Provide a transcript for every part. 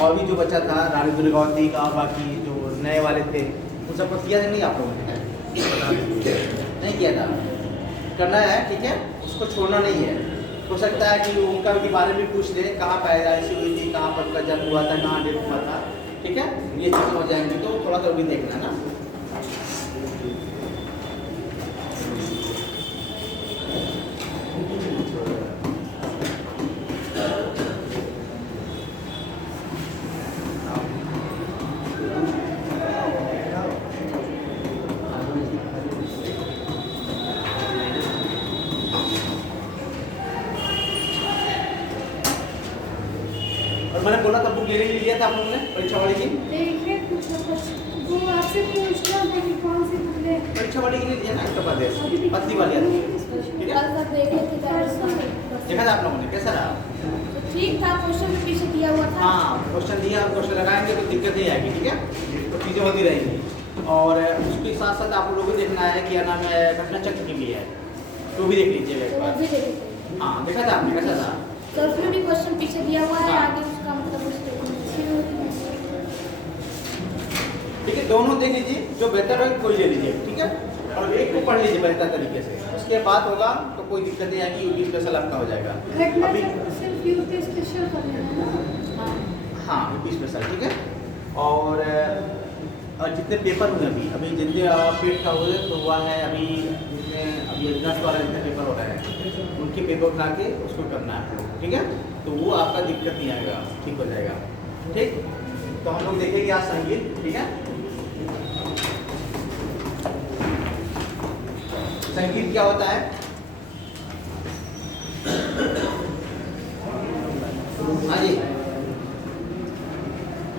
और भी जो बच्चा था रानी दुर्गावती का, बाकी जो नए वाले थे उन सबको किया नहीं आप लोगों ने? नहीं किया था, करना है, ठीक है, उसको छोड़ना नहीं है। हो सकता है कि उनका के बारे में पूछ ले, कहाँ पैदाइश हुई थी, कहाँ पर उनका जन्म हुआ था, कहाँ डेट हुआ था, ठीक है, ये चीज़ें हो जाएंगी, तो थोड़ा सा भी देखना है ना। और मैंने बोला था बुक लेने के लिए लिया था आप लोगों ने परीक्षा वाले की? देखिए वो आपसे पूछना था कि कौन सी बुक ले। परीक्षा वाले के लिए लिया ना उत्तर प्रदेश पतली वाली आती है, ठीक है, देखा था आप लोगों ने, कैसा रहा? ठीक था, क्वेश्चन भी पीछे दिया हुआ था। हाँ, क्वेश्चन दिया, क्वेश्चन लगाएंगे तो दिक्कत नहीं आएगी, ठीक है, तो चीज़ें होती रहेंगी। और उसके साथ साथ आप लोगों को देखना है कि नाम है घटना चक्र की भी है, तो भी देख लीजिएगा एक बार। हाँ, देखा था आपने, कैसा था? तो उसमें भी क्वेश्चन पीछे दिया हुआ है, हाँ। आगे उसका मतलब ठीक है, दोनों देख लीजिए, जो बेहतर है कोई ले लीजिए, ठीक है, और एक को पढ़ लीजिए बेहतर तरीके से, उसके बाद होगा तो कोई दिक्कत नहीं आएगी, यूपी स्पेशल आपका हो जाएगा। घटना अभी सिर्फ यूपी स्पेशल करना है ना। हाँ, यूपी स्पेशल, ठीक है। और जितने पेपर हुए अभी जितने पेट का हुए तो हुआ है अभी, जितने अभी एग्जाम वाला जितने पेपर हो रहे हैं उनके पेपर उठा के उसको करना है, ठीक है, तो वो आपका दिक्कत नहीं आएगा, ठीक हो जाएगा, ठीक। तो हम लोग देखेंगे आज संगीत, ठीक है। संगीत क्या होता है? हाँ जी,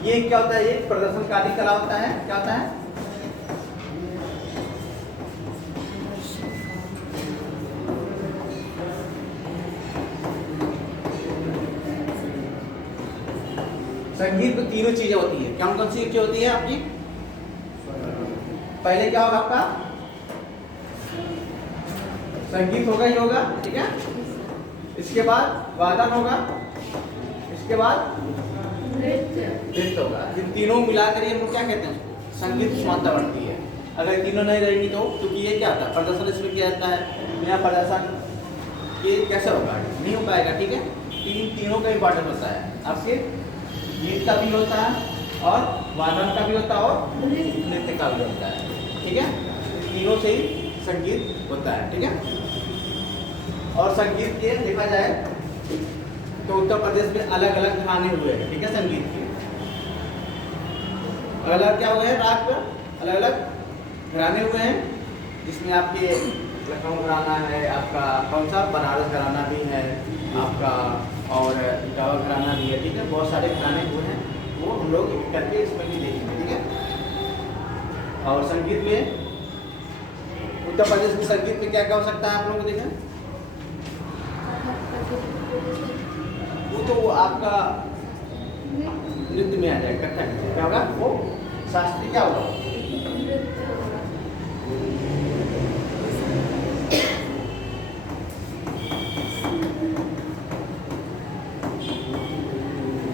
ये क्या होता है? ये प्रदर्शनकारी कला होता है। क्या होता है? संगीत में तीनों चीजें होती है, कौन कौन सी चीजें होती है आपकी? पहले क्या होगा आपका? संगीत होगा ही होगा, ठीक है, इसके बाद वादन होगा, इसके बाद नृत्य होगा। इन तीनों मिलाकर हम लोग क्या कहते हैं? संगीत समानता बढ़ती है। अगर तीनों नहीं रहेंगी तो, क्योंकि ये क्या होता है प्रदर्शन, इसमें क्या होता है नया प्रदर्शन, ये कैसे होगा? नहीं हो पाएगा, ठीक है। तीनों का इम्पोर्टेंट होता है, आपके गीत का भी होता है और वादन का भी होता है और नृत्य का भी होता है, ठीक है। तीनों से ही संगीत होता है, ठीक है। और संगीत के देखा जाए तो उत्तर प्रदेश में अलग अलग घराने हुए हैं, ठीक है, संगीत के अलग अलग क्या हुए हैं, राग पर अलग अलग घराने हुए हैं, जिसमें आपके लखनऊ घराना है, आपका कौन सा बनारस घराना भी है आपका, और गावा घराना भी है, ठीक है, बहुत सारे घराने हुए हैं, वो हम लोग करके इसमें भी देखेंगे, ठीक है। और संगीत में उत्तर प्रदेश में संगीत में क्या क्या हो सकता है आप लोगों को देखा? वो तो आपका नृत्य में आ जाएगा, कथक क्या होगा? वो शास्त्रीय क्या होगा?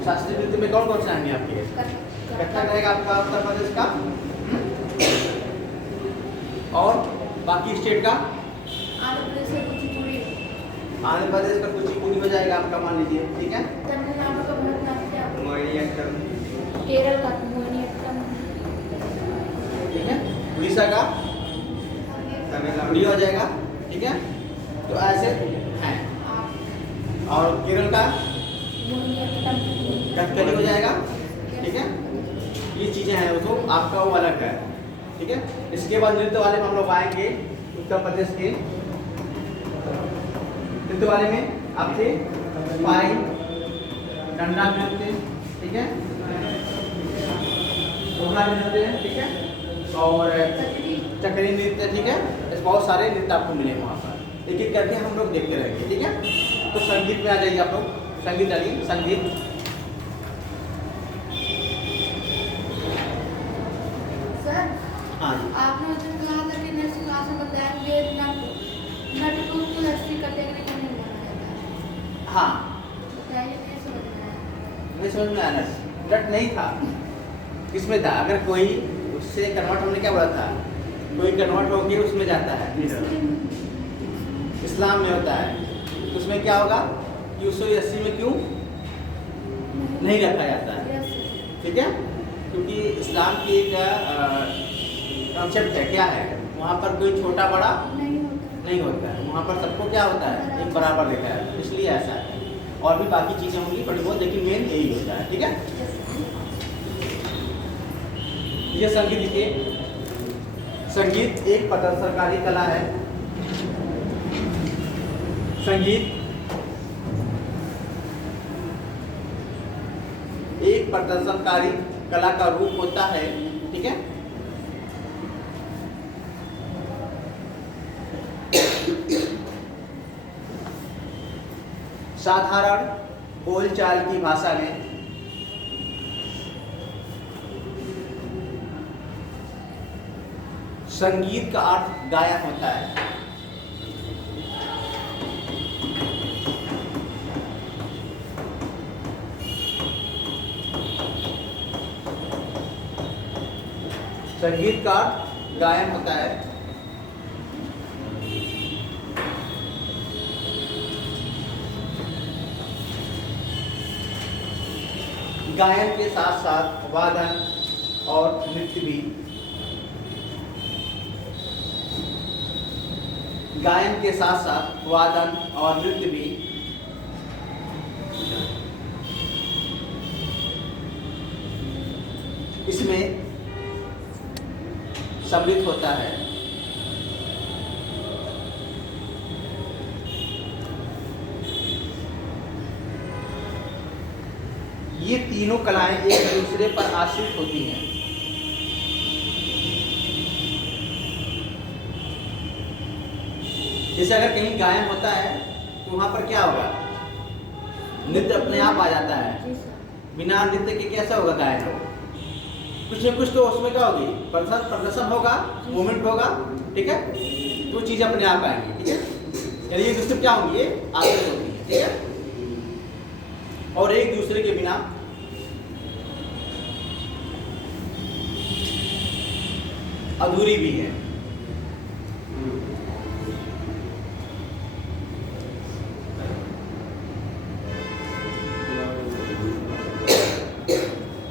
शास्त्रीय नृत्य में कौन कौन से आएंगे आपके? कथक रहेगा आपका उत्तर प्रदेश का, और बाकी स्टेट का आंध्र प्रदेश का कुचिपुड़ी हो जाएगा आपका, मान लीजिए, ठीक है। तमिलनाडु का भरतनाट्यम, मोहिनीअट्टम, केरल का मोहिनीअट्टम, ठीक है, उड़ीसा का तमिलनाडु हो जाएगा, ठीक है। तो ऐसे हैं, और केरल का मोहिनीअट्टम, कथकली हो जाएगा, ठीक है। ये चीज़ें हैं, वो तो आपका वो अलग है, ठीक है। इसके बाद नृत्य वाले में हम लोग आएंगे उत्तर प्रदेश के नृत्य वाले में आपसे पाई, डंडा नृत्य, ठीक है, घोड़ा नृत्य, ठीक है, और चक्री नृत्य, ठीक है। ऐसे बहुत सारे नृत्य आपको मिलेंगे वहाँ पर, एक एक करके हम लोग देखते रहेंगे, ठीक है। तो संगीत में आ जाइए आप लोग, संगीत डालिए, संगीत। सर हाँ, आपने मुझे कहा था कि नेक्स्ट क्लास में बताएंगे नट टू एससी कैटेगरी का नहीं बनाया जाता है। हाँ, बताइए, नहीं समझ में आया। नहीं समझ में आया ना? रट नहीं था, किसमें था? अगर कोई उससे कन्वर्ट होने क्या बोला था, कोई कन्वर्ट होके उसमें जाता है, इस्लाम में होता है, तो उसमें क्या होगा कि 180 में क्यों नहीं रखा जाता है? ठीक है, क्योंकि इस्लाम की एक कॉन्सेप्ट है, क्या है, वहाँ पर कोई छोटा बड़ा नहीं होता है, वहाँ पर सबको क्या होता है, एक बराबर देखा है, इसलिए ऐसा है। और भी बाकी चीज़ें होंगी थोड़ी बहुत, लेकिन मेन यही होता है। ठीक है, ये संगीत एक प्रदर्शनकारी कला है। संगीत एक प्रदर्शनकारी कला का रूप होता है। ठीक है, साधारण बोलचाल की भाषा में संगीत का अर्थ गायन होता है। संगीत का अर्थ गायन होता है। गायन के साथ साथ वादन और नृत्य भी, गायन के साथ साथ वादन और नृत्य भी इसमें सम्मिलित होता है। ये तीनों कलाएं एक दूसरे पर आश्रित होती हैं। जैसे अगर कहीं गायन होता है तो वहां पर क्या होगा, नृत्य अपने आप आ जाता है। बिना नृत्य के कैसा होगा गायन हो, कुछ न कुछ तो उसमें क्या होगी, प्रदर्शन होगा, मूवमेंट होगा। ठीक है, तो चीजें अपने आप आएंगी। ठीक है, यानी ये दूसरे क्या होंगी, ये आश्रित होती है। ठीक है, और एक दूसरे के बिना अधूरी भी है।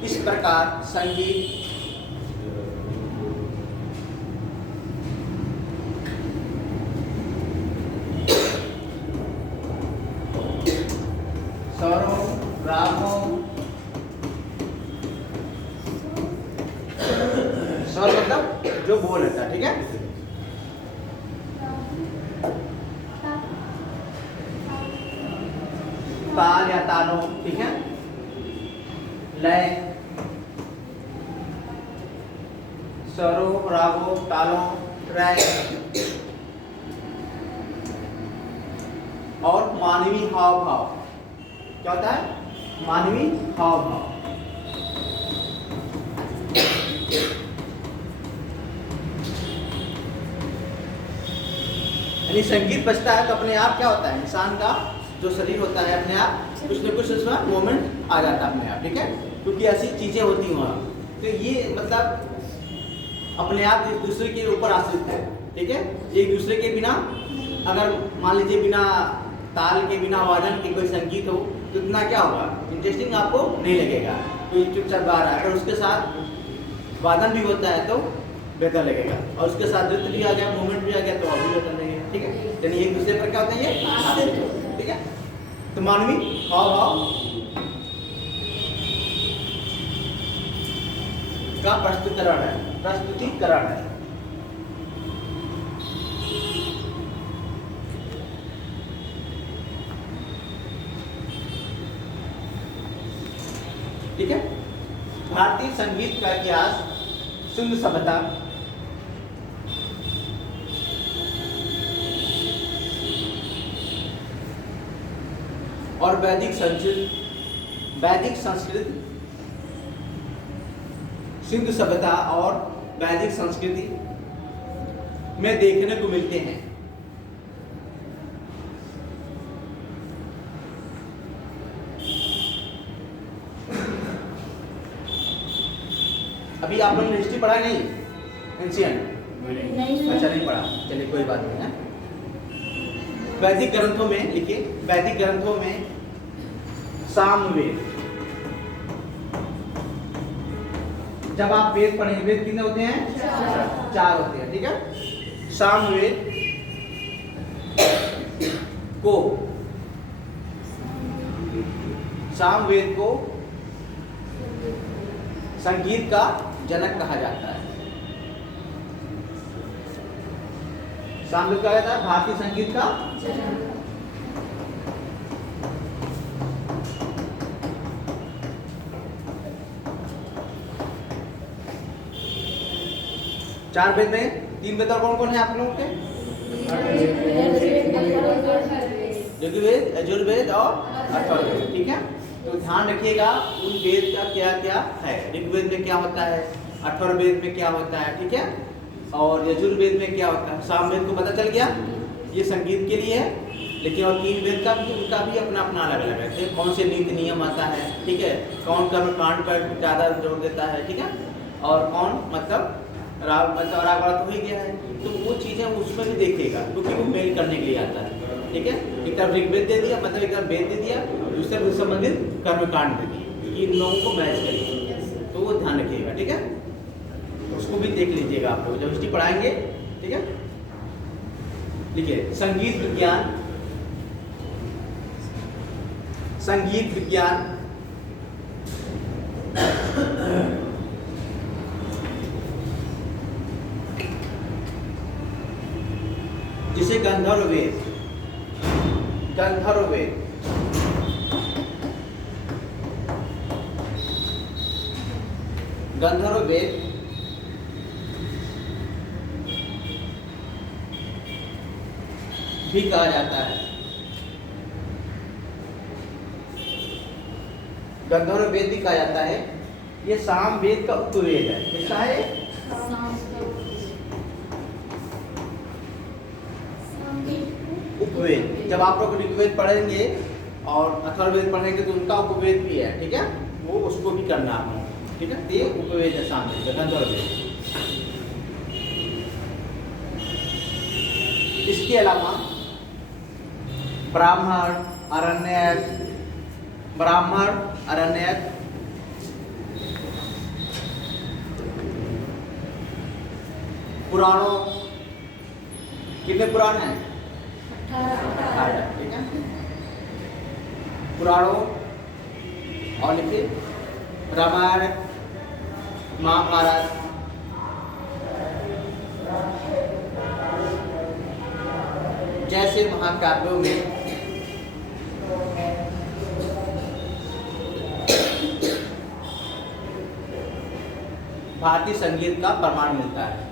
इस प्रकार संगीत स्वरों, रागों, स्वर मतलब जो बोल रहता है। ठीक है, ताल या तालों, ठीक है, लय, स्वरों, रागों, तालों, लय और मानवी हाव भाव। क्या होता है, मानवी हाव भाव। यानी संगीत बजता है तो अपने आप क्या होता है, इंसान का जो शरीर होता है अपने आप कुछ न कुछ उसमें मोमेंट आ जाता है अपने आप। ठीक है, क्योंकि ऐसी चीजें होती हैं वहाँ, तो ये मतलब अपने आप एक दूसरे के ऊपर आश्रित है। ठीक है, एक दूसरे के बिना, अगर मान लीजिए बिना ताल के, बिना वादन के कोई संगीत हो तो इतना क्या होगा, इंटरेस्टिंग आपको नहीं लगेगा, कोई चुपचाप गा रहा है। अगर उसके साथ वादन भी होता है तो बेहतर लगेगा, और उसके साथ नृत्य भी आ गया, मूवमेंट भी आ गया तो और भी बेहतर लगेगा। ठीक है, यानी एक दूसरे पर क्या होता है, ये आश्रित होते हैं। ठीक है, तो मानवी हाव भाव का प्रस्तुतिकरण है। ठीक है, भारतीय संगीत का इतिहास सिंधु सभ्यता और वैदिक संस्कृति, सिंधु सभ्यता और वैदिक संस्कृति में देखने को मिलते हैं। अभी आप लोगों ने हिस्ट्री पढ़ा नहीं, एंशिएंट? नहीं अच्छा नहीं पढ़ा, चलिए कोई बात नहीं है। वैदिक ग्रंथों में लिखिए, वैदिक ग्रंथों में सामवेद, जब आप वेद पढ़ेंगे, वेद कितने होते हैं? चार होते हैं, ठीक है। सामवेद को, सामवेद को संगीत का जनक कहा जाता है। सामवेद कहा जाता है भारतीय संगीत का चार वेद में, तीन वेद और कौन कौन है आप लोगों के? ऋग्वेद, यजुर्वेद और अथर्ववेद, ठीक है। तो ध्यान रखिएगा उन वेद का क्या क्या है। ऋग्वेद में क्या होता है, अथर्ववेद में क्या होता है, ठीक है, और यजुर्वेद में क्या होता है। सामवेद को पता चल गया, ये संगीत के लिए है। लेकिन और तीन वेद का भी, उनका भी अपना अपना अलग अलग है। कौन से नीति नियम आता है, ठीक है, कौन कर्म कांड पर ज़्यादा जोर देता है, ठीक है, और कौन मतलब राग वाला तो ही गया है। तो वो चीज़ें उसमें भी देखेगा, क्योंकि वो मेल करने के लिए आता है, ठीक है। एक तरफ ऋग्वेद दे दिया, मतलब एक तरफ वेद दे दिया, दूसरे से संबंधित कर्मकांड दे दिए, इन लोगों को मैच करिए, तो वो ध्यान रखिएगा, ठीक है। उसको भी देख लीजिएगा आप लोग जब हिस्ट्री पढ़ाएंगे, ठीक है। लिखिए संगीत विज्ञान, संगीत विज्ञान जिसे गंधर्ववेद, गंधर्ववेद गंधर्ववेद भी कहा जाता है। गंधर्ववेद भी कहा जाता है। ये सामवेद का उपवेद है। किसका है? उपवेद। जब आप लोग ऋग्वेद पढ़ेंगे और अथर्ववेद पढ़ेंगे तो उनका उपवेद भी है, ठीक है, वो उसको भी करना है, ठीक है। ये उपवेद है सामवेद, गंधर्ववेद। इसके अलावा ब्राह्मण, अरण्यक, पुराणों, कितने पुराण हैं? 18, ठीक है। पुराणों और लिखिए रामायण, महाभारत, जैसे महाकाव्यों में भारतीय संगीत का प्रमाण मिलता है।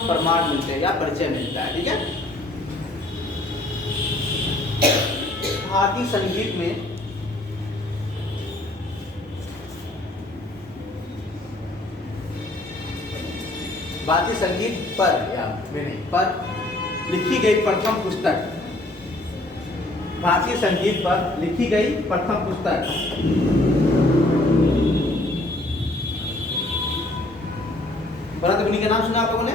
प्रमाण मिलते हैं या परिचय मिलता है, ठीक है। भारतीय संगीत में भारतीय संगीत पर लिखी गई प्रथम पुस्तक, भारतीय संगीत पर लिखी गई प्रथम पुस्तक भरत मुनि का नाम सुना आप लोगों ने?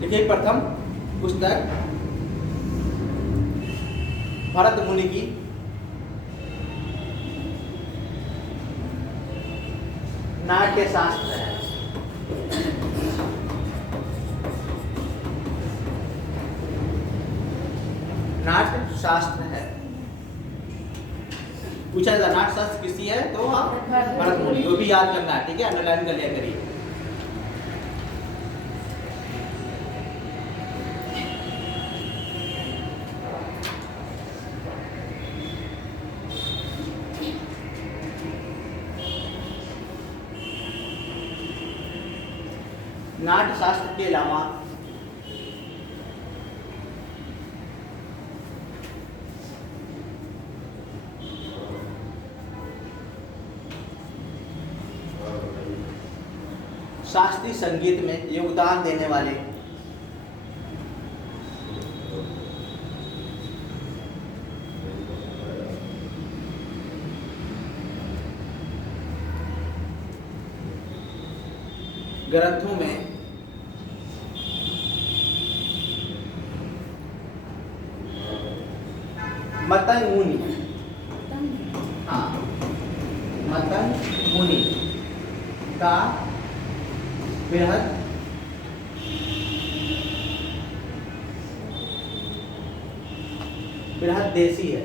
लिखी प्रथम पुस्तक भरत मुनि की नाट्य शास्त्र है। नाट्य शास्त्र है। पूछा जाता नाट्य शास्त्र किसकी है, तो आप भरत मुनि, वो भी याद करना है, ठीक है, अंडरलाइन कर लिया करिए। नाट्य शास्त्र के अलावा शास्त्रीय संगीत में योगदान देने वाले ग्रंथों में मतंग मुनि, हाँ, मतंग मुनि का बृहद देशी है।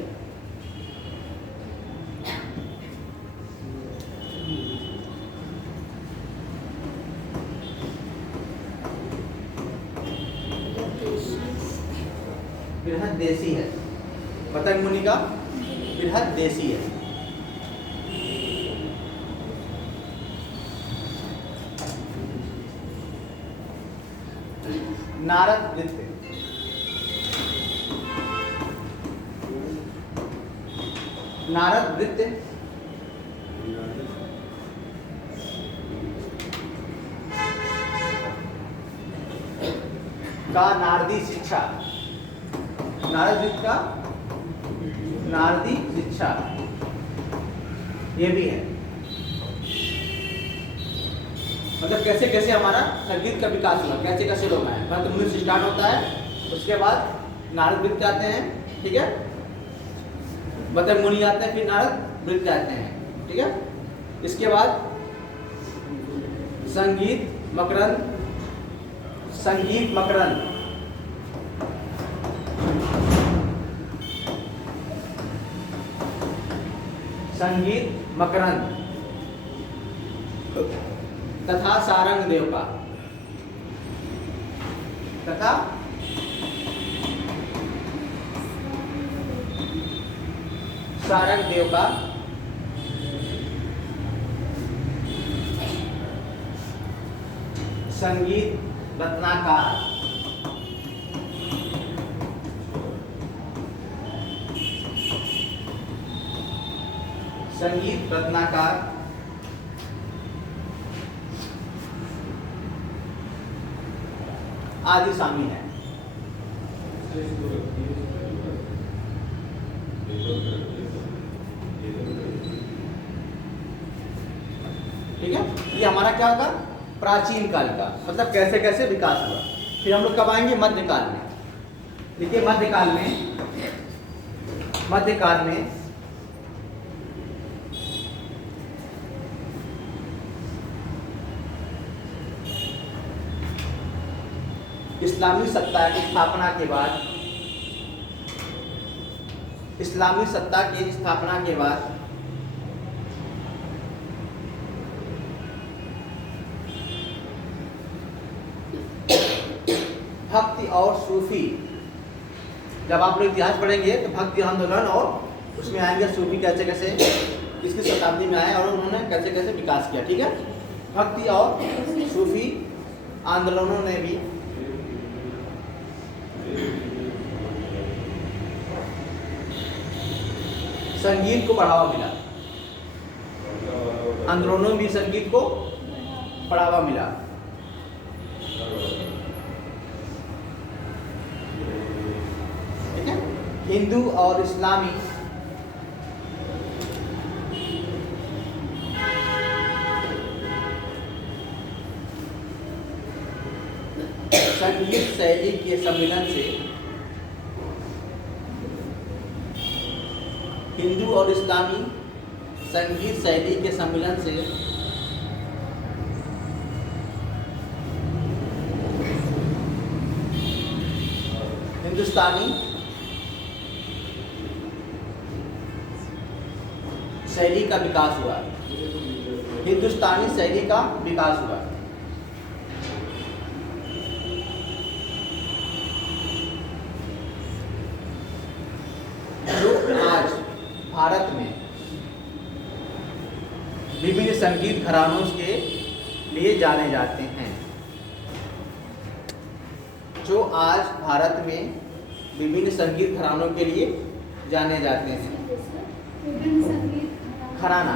बृहद देशी है, पतंग मुनि का बृहद देशी है। नारद वृत्त, नारद वृत्त का नारदी शिक्षा, नारद वृत्त का नारदी शिक्षा ये भी है। मतलब कैसे कैसे हमारा संगीत का विकास हुआ, कैसे कैसे लोग आए। भक्त मुनि से स्टार्ट होता है, उसके बाद नारद वृत्त आते हैं, ठीक है, भक्त मुनि आते हैं, फिर नारद वृत्त आते हैं, ठीक है। इसके बाद संगीत मकरंद, संगीत मकरंद, संगीत मकरंद तथा सारंग देव का, तथा सारंग देव का संगीत रत्नाकार, संगीत रत्नाकार आदि शामिल है। ठीक है, ये हमारा क्या होगा, प्राचीन काल का, मतलब कैसे कैसे विकास हुआ। फिर हम लोग कब आएंगे, मध्यकाल में। देखिए मध्यकाल में, मध्यकाल में इस्लामी सत्ता की स्थापना के बाद, इस्लामी सत्ता की स्थापना के बाद भक्ति और सूफी, जब आप लोग इतिहास पढ़ेंगे तो भक्ति आंदोलन और उसमें आएंगे सूफी कैसे कैसे किसकी शताब्दी में आए और उन्होंने कैसे कैसे विकास किया। ठीक है, भक्ति और सूफी आंदोलनों ने भी संगीत को बढ़ावा मिला, आंदोलनों में भी संगीत को बढ़ावा मिला। ठीक है, हिंदू और इस्लामी संगीत शैली के सम्मिलन से, हिंदू और इस्लामी संगीत शैली के सम्मिलन से हिंदुस्तानी शैली का विकास हुआ, हिंदुस्तानी शैली का विकास हुआ। जो आज भारत में विभिन्न संगीत घरानों के लिए जाने जाते हैं, जो आज भारत में विभिन्न संगीत घरानों के लिए जाने जाते हैं। घराना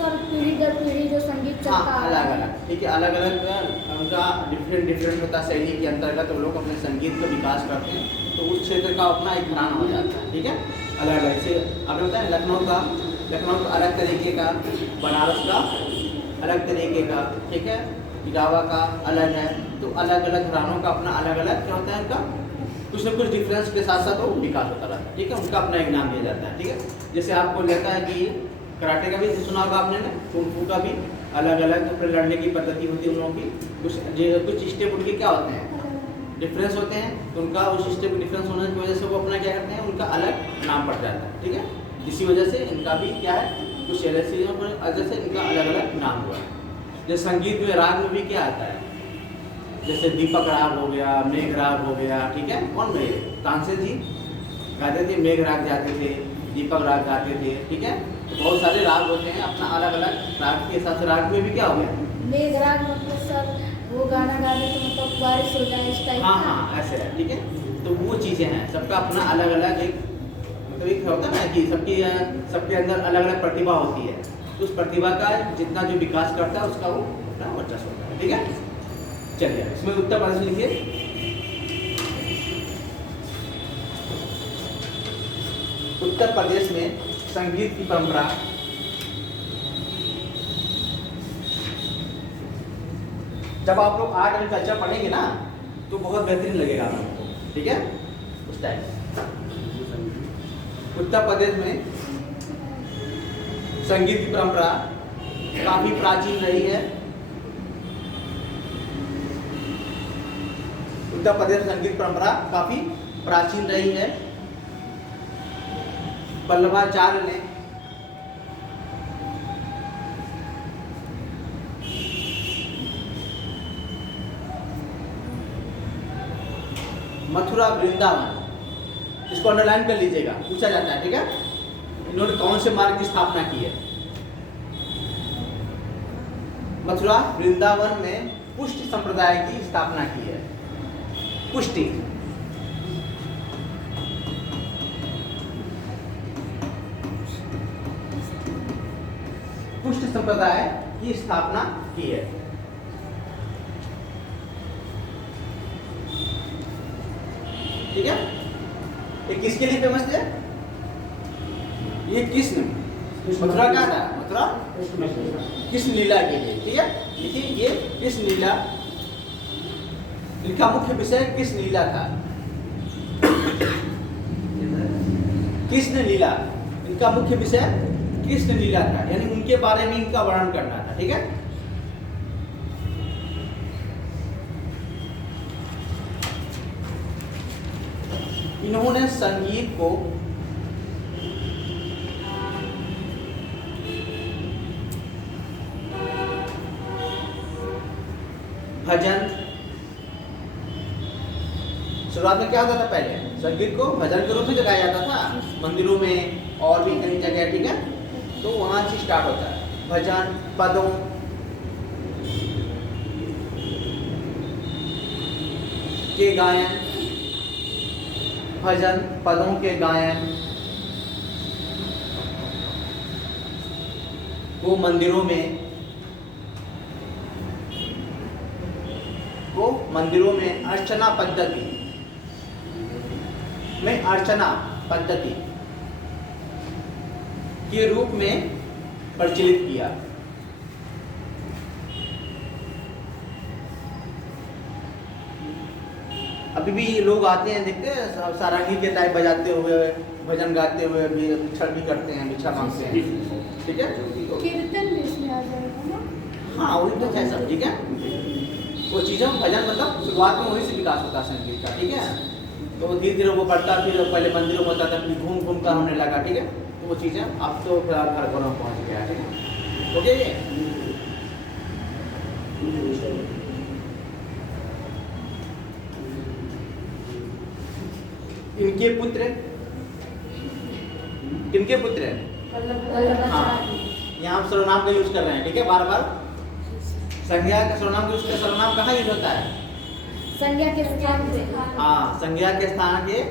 सर पीढ़ी दर पीढ़ी जो संगीत चलता हाँ, आ रहा अलग है। अलग, ठीक है, अलग अलग उनका डिफरेंट होता शैली के अंतर्गत वो लोग अपने संगीत का विकास करते हैं, तो उस क्षेत्र का अपना एक घराना हो जाता है, ठीक है, अलग अलग से। आपने बताया लखनऊ का अलग तरीके का, बनारस का अलग तरीके का, ठीक है, इटावा का अलग है, तो अलग अलग घरानों का अपना अलग अलग क्या होता है, इनका कुछ न कुछ डिफरेंस के साथ साथ वो विकास होता रहता है, ठीक है, उनका अपना एक नाम दिया जाता है, ठीक है। जैसे आपको लगता है कि कराटे का भी सुना होगा आपने ना, कुंग फू का भी अलग अलग तो लड़ने की पद्धति होती है उन लोगों की, कुछ स्टेप उनके क्या होते हैं, डिफरेंस होते हैं, तो उनका उस स्टेप डिफरेंस होने की वजह से वो अपना क्या करते हैं, उनका अलग नाम पड़ जाता है, ठीक है। इसी वजह से इनका भी क्या है, कुछ ऐसी वजह से इनका अलग अलग नाम हुआ है। जैसे संगीत में राग में भी क्या आता है, जैसे दीपक राग हो गया, मेघ राग हो गया, ठीक है, कौन मेघ, तानसेन जी गाते थे, मेघ राग गाते थे, दीपक राग गाते थे, ठीक है, तो बहुत सारे राग होते हैं अपना अलग अलग राग के हिसाब से। राग में भी क्या हो गया, मेघ राग मतलब सर वो गाना गाने तो मतलब बारिश हो जाए इस टाइप। हाँ हाँ ऐसे है, ठीक है, तो वो चीज़ें हैं, सबका अपना अलग अलग एक मतलब एक होता है ना कि सबके अंदर अलग अलग प्रतिभा होती है, तो उस प्रतिभा का जितना जो विकास करता है उसका वो अपना वर्चस्व होता है, ठीक है। चलिए इसमें उत्तर प्रदेश लिखिए। उत्तर प्रदेश में संगीत की परंपरा जब आप लोग आर्ट एंड कल्चर पढ़ेंगे ना तो बहुत बेहतरीन लगेगा आप लोगों को, ठीक है, उस टाइम। उत्तर प्रदेश में संगीत की परंपरा काफी प्राचीन रही है। उत्तर प्रदेश संगीत परंपरा काफी प्राचीन रही है। वल्लभाचार्य ने मथुरा वृंदावन, इसको अंडरलाइन कर लीजिएगा, पूछा जाता है, ठीक है, इन्होंने कौन से मार्ग की स्थापना की है। मथुरा वृंदावन में पुष्टि संप्रदाय की स्थापना की है। पुष्टि संप्रदाय की स्थापना की है। ठीक है, ये किसके लिए फेमस थे, ये कृष्ण, मथुरा का था, मथुरा कृष्ण लीला के लिए, ठीक है। देखिए ये कृष्ण लीला, इनका मुख्य विषय कृष्ण लीला था। कृष्ण लीला इनका मुख्य विषय कृष्ण लीला था, यानी उनके बारे में इनका वर्णन करना था, ठीक है। इन्होंने संगीत को भजन, शुरुआत में क्या होता था, पहले संगीत को भजन के रूप में जगाया जाता था मंदिरों में और भी कई जगह, ठीक है, तो वहां से स्टार्ट होता है भजन, पदों के गायन, भजन पदों के गायन वो मंदिरों में अर्चना पद्धति के रूप में प्रचलित किया। अभी भी लोग आते हैं, देखते हैं सारंगी के टाइप बजाते हुए, भजन गाते हुए भी भिक्षण भी करते हैं, भिक्षा मांगते हैं, ठीक है, कीर्तन भी इसमें आ जाएगा ना। हाँ वही तो है सब, ठीक है, वो चीज़ें भजन मतलब शुरुआत में वही से विकास होता है संगीत का, ठीक है, तो धीरे धीरे वो बढ़ता, फिर पहले मंदिरों में होता था, फिर घूम घूम कर होने लगा, ठीक है, तो वो चीज़ें अब तो फिलहाल घर घरों में पहुँच गया, ठीक है, ओके। इनके पुत्र किनके पुत्र हैं, हाँ यहाँ आप सर्वनाम का यूज कर रहे हैं, ठीक है, बार बार संज्ञा का सर्वनाम का यूज कर, सर्वनाम कहाँ यूज होता है, संज्ञा के स्थान पे, हाँ संज्ञा के स्थान के,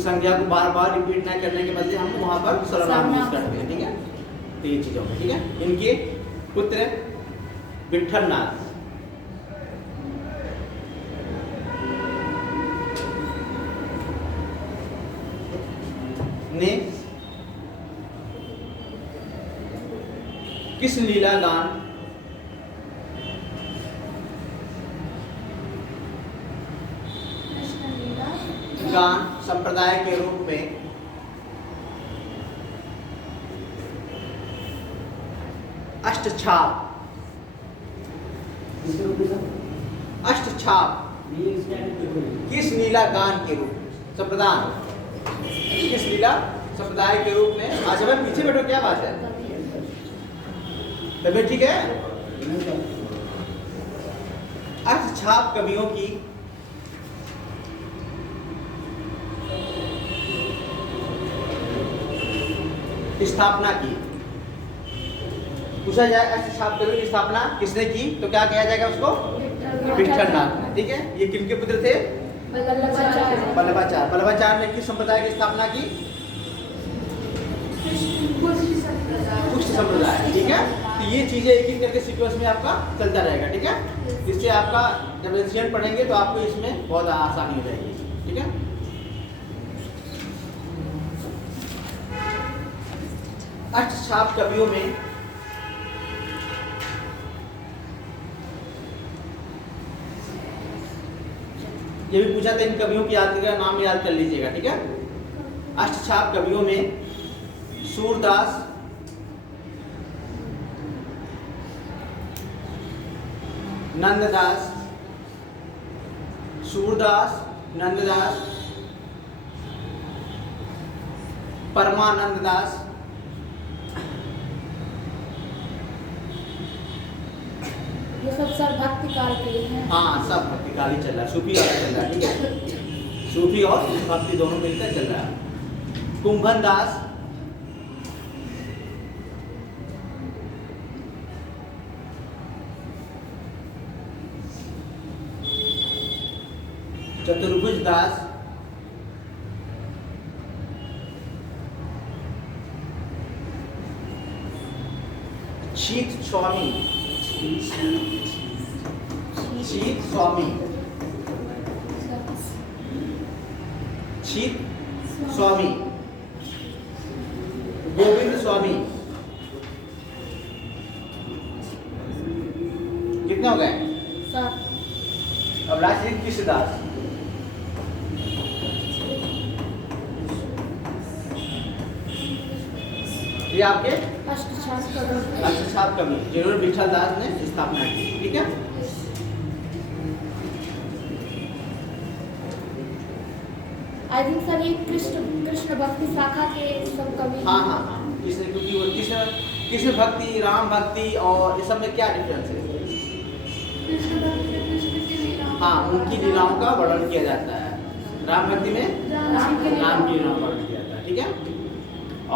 संज्ञा को बार बार रिपीट न करने के बदले हम वहाँ पर सर्वनाम यूज करते हैं, ठीक है, तो ये चीजों में, ठीक है। इनके पुत्र विठलनाथ ने किस लीला गान संप्रदाय के रूप में अष्टछाप किस लीला गान के रूप संप्रदाय किस लीला संप्रदाय के रूप में। आज हमें पीछे बैठो, क्या बात है, तबियत ठीक है। अष्टछाप कवियों की स्थापना की। पूछा जाए अष्टछाप कवियों की स्थापना किसने की, तो क्या कहा जाएगा उसको, विठलनाथ, ठीक है। ये किनके पुत्र थे, वल्लभाचार्य। वल्लभाचार्य ने किस संप्रदाय की स्थापना की, पुष्ट संप्रदाय, ठीक है। तो ये चीजें एक एक करके सीक्वेंस में आपका चलता रहेगा, ठीक है। इससे आपका जब एंशिएंट पढ़ेंगे तो आपको इसमें बहुत आसानी हो जाएगी, ठीक है। अष्टछाप कवियों में ये भी पूछा था, इन कवियों की याद का नाम याद कर लीजिएगा, ठीक है। अष्टछाप कवियों में सूरदास, नंददास, सूरदास, नंददास, परमानंद दास, ये सब सर भक्ति काल के लिए हैं। हाँ, सब भक्ति काल ही चल रहा है, सूफी वाला चल रहा है, ठीक है। सूफी और भक्ति दोनों मिलकर चल रहा है। कुंभन दास, चतुर्भुज दास, शीत स्वामी, शीत स्वामी, शीत स्वामी, गोविंद स्वामी, कितने हो गए, अब लास्ट कृष्णदास, ये आपके अष्टछाप कवि जिन्होंने विठलदास ने स्थापना की, ठीक है। आई थिंक सर ये कृष्ण भक्ति शाखा के सब कवि। हाँ हाँ हाँ, किसने, क्योंकि वो कृष्ण भक्ति, राम भक्ति और इस सब में क्या डिफरेंस है। कृष्ण भक्ति में कृष्ण की लीलाओं, हाँ, उनकी लीलाओं का वर्णन किया जाता है। राम भक्ति में राम की लीलाओं का वर्णन किया जाता है, ठीक है।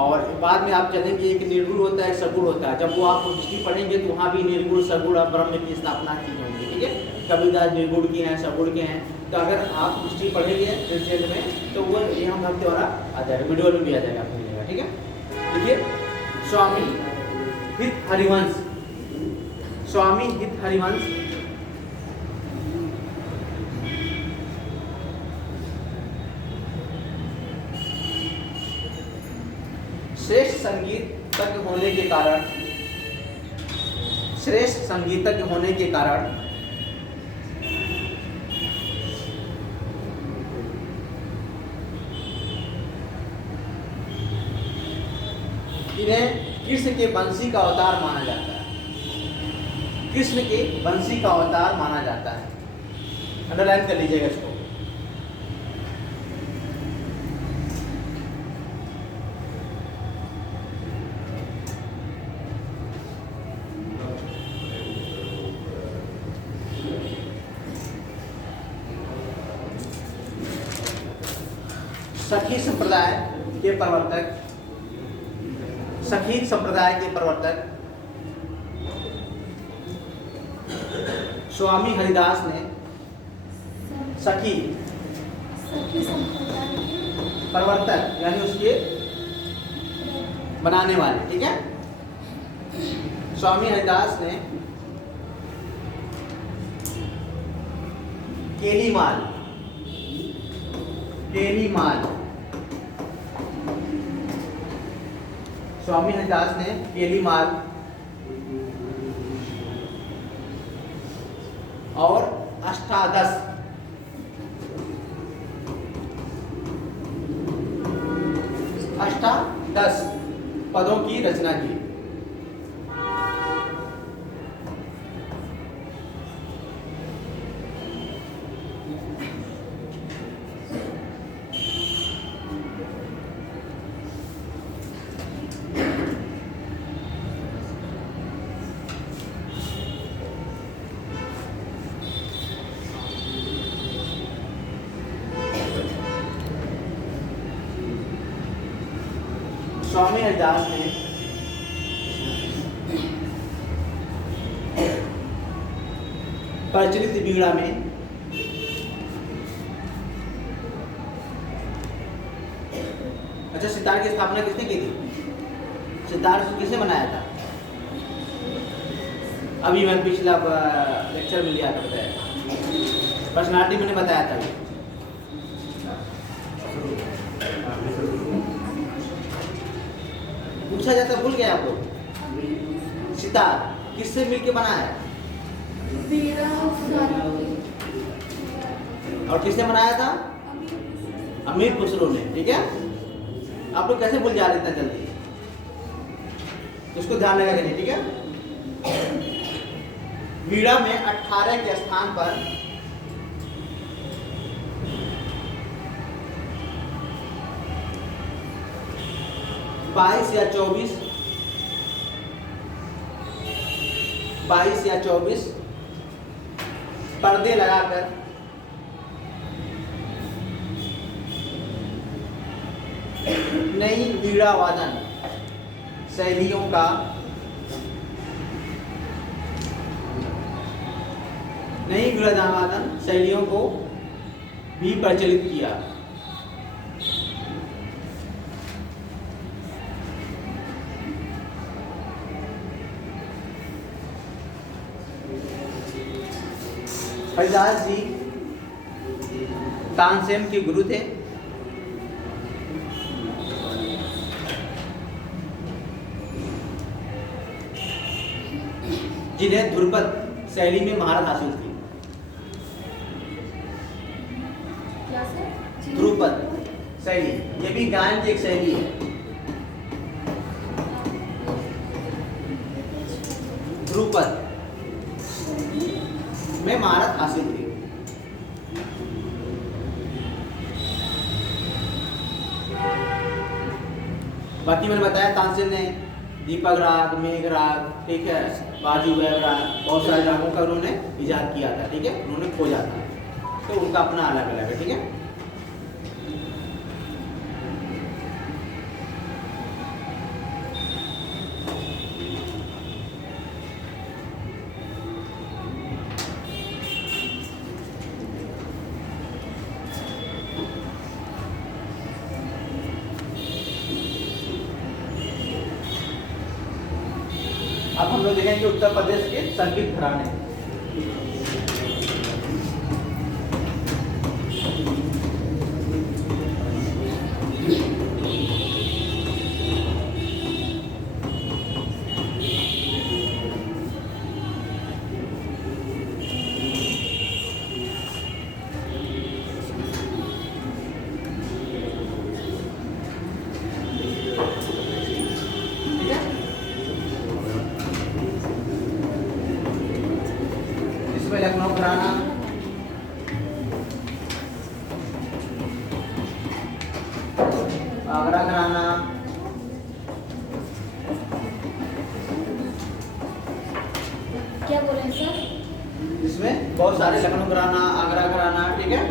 और बाद में आप चलेंगे एक निर्गुण होता है, सगुण होता है। जब वो आप हिस्ट्री पढ़ेंगे तो वहाँ भी निर्गुण, सगुण और ब्रह्म की स्थापना की होंगी, ठीक है। कबीरदास निर्गुण के हैं, सगुण के हैं। तो अगर आप हिस्ट्री पढ़ेंगे डिटेल में तो वो यहाँ भक्ति वाला आ जाएगा, वीडियो में भी आ जाएगा आपको मिलेगा, ठीक है। देखिए, स्वामी हित हरिवंश, स्वामी हित हरिवंश श्रेष्ठ संगीतज्ञ होने के कारण, श्रेष्ठ संगीतज्ञ होने के कारण इन्हें कृष्ण के बंसी का अवतार माना जाता है। कृष्ण के बंसी का अवतार माना जाता है। अंडरलाइन कर लीजिएगा इसको। सखी संप्रदाय के प्रवर्तक, सखी संप्रदाय के प्रवर्तक स्वामी हरिदास ने सखी संप्रदाय के प्रवर्तक यानी उसके बनाने वाले, ठीक है, स्वामी हरिदास ने केलीमाल स्वामी हरिदास ने केलीमाल और अष्टादश पदों की रचना की। स्वामी हरिदास ने प्रचलित बीड़ा में अच्छा सितार की स्थापना किसने की थी? सितार किसने बनाया था? अभी मैं पिछला लेक्चर में लिया था, बताया पर्सनालिटी मैंने बताया था। पूछा जाता भूल गया आप लोग। सितार किससे मिलके बना है? और किसने बनाया था? अमीर खुसरो ने। ठीक है, आप लोग कैसे भूल जा रहे इतना जल्दी? उसको ध्यान लगा देना। ठीक है, वीणा में 18 के स्थान पर 22 या 24 पर्दे लगाकर नई वीणा वादन शैलियों को भी प्रचलित किया। हरिदास जी तानसेन के गुरु थे। जिन्हें ध्रुपद शैली में महारत हासिल थी। ध्रुपद शैली ये भी गायन की एक शैली है। ध्रुपद में महारत हासिल थी। बाकी मैंने बताया तानसेन ने दीपक राग, मेघ राग, ठीक है, बाजू वैव राग, बहुत सारे रागों का उन्होंने इजाद किया था। ठीक है, उन्होंने खोजा था, तो उनका अपना अलग अलग है। ठीक है, अब हम लोग देखेंगे उत्तर प्रदेश के संगीत घराने। लखनऊ घराना, आगरा घराना, क्या बोले सर? इसमें बहुत सारे लखनऊ घराना, आगरा घराना, ठीक है,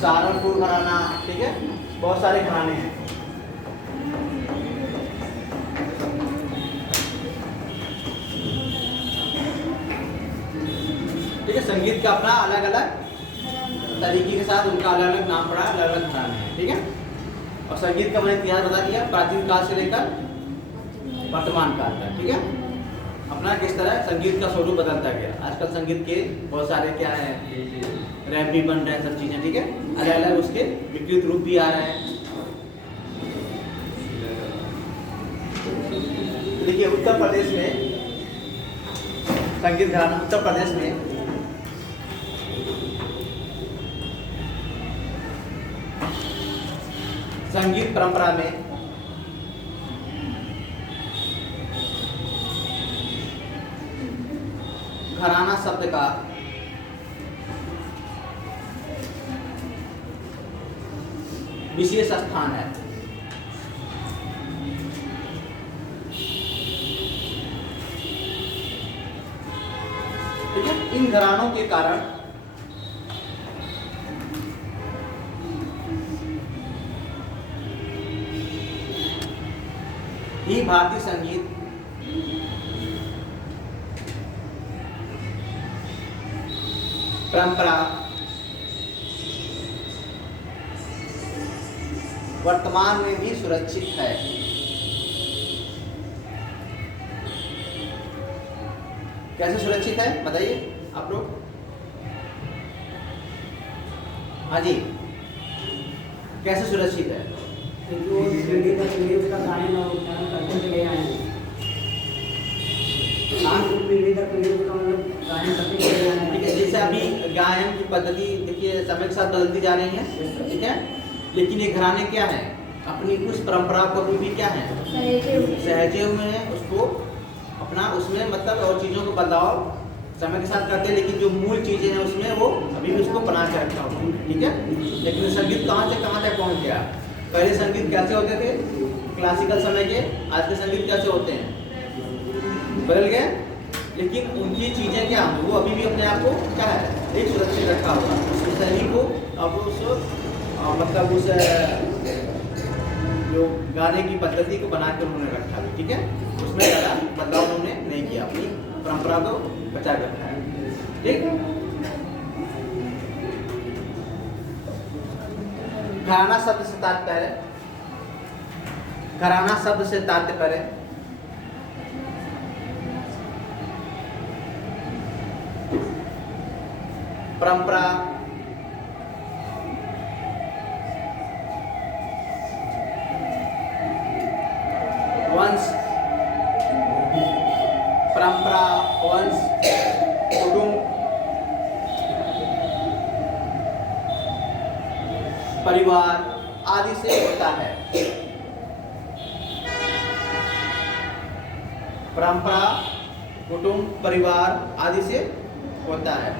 सहारनपुर घराना, ठीक है, बहुत सारे घराने हैं। संगीत का अपना अलग अलग तरीके के साथ उनका अलग अलग नाम पड़ा, अलग अलग घराने हैं। ठीक है, और संगीत का मैंने इतिहास बता दिया, प्राचीन काल से लेकर वर्तमान काल तक। ठीक है, अपना किस तरह संगीत का स्वरूप बदलता गया। आजकल संगीत के बहुत सारे क्या है, रैप भी बन रहे हैं, सब चीजें। ठीक है, अलग अलग उसके विकृत रूप भी आ रहे हैं। देखिए उत्तर प्रदेश में संगीत घराना, उत्तर प्रदेश में संगीत परंपरा में घराना शब्द का विशेष स्थान है। ठीक है, इन घरानों के कारण ही भारतीय संगीत परंपरा वर्तमान में भी सुरक्षित है। कैसे सुरक्षित है बताइए आप लोग। हाँ जी, कैसे सुरक्षित है? जो पीढ़ी दर पीढ़ी उसका गायन और उच्चारण करते चले आए हैं। पीढ़ी दर पीढ़ी उसका मतलब गायन करते चले आए हैं। ठीक है, जैसे अभी गायन की पद्धति देखिए समय के साथ बदलती जा रही है। ठीक है, लेकिन ये घराने क्या है, अपनी उस परंपरा को अभी भी क्या है, सहेजे हुए हैं उसको अपना, उसमें मतलब और चीज़ों को बदलाव समय के साथ करते हैं, लेकिन जो मूल चीज़ें हैं उसमें वो अभी भी उसको बना के रखा हुआ है। ठीक है, लेकिन संगीत कहाँ से कहाँ तक पहुँच गया। पहले संगीत कैसे होते थे क्लासिकल समय के, आज के संगीत कैसे होते हैं, बदल गए। लेकिन उनकी चीज़ें क्या हैं, वो अभी भी अपने आप को क्या है, एक सुरक्षित रखा हुआ, उस शैली को अब उस मतलब उस जो गाने की पद्धति को बना कर उन्होंने रखा है। ठीक है, उसमें ज़्यादा बदलाव उन्होंने नहीं किया, अपनी परंपरा को बचा कर रखा है। ठीक, घराना शब्द से तात्पर्य, घराना शब्द से तात्पर्य परंपरा, वंश, परंपरा, वंश, कुटुंब, परिवार आदि से होता है। परंपरा, कुटुंब, परिवार आदि से होता है।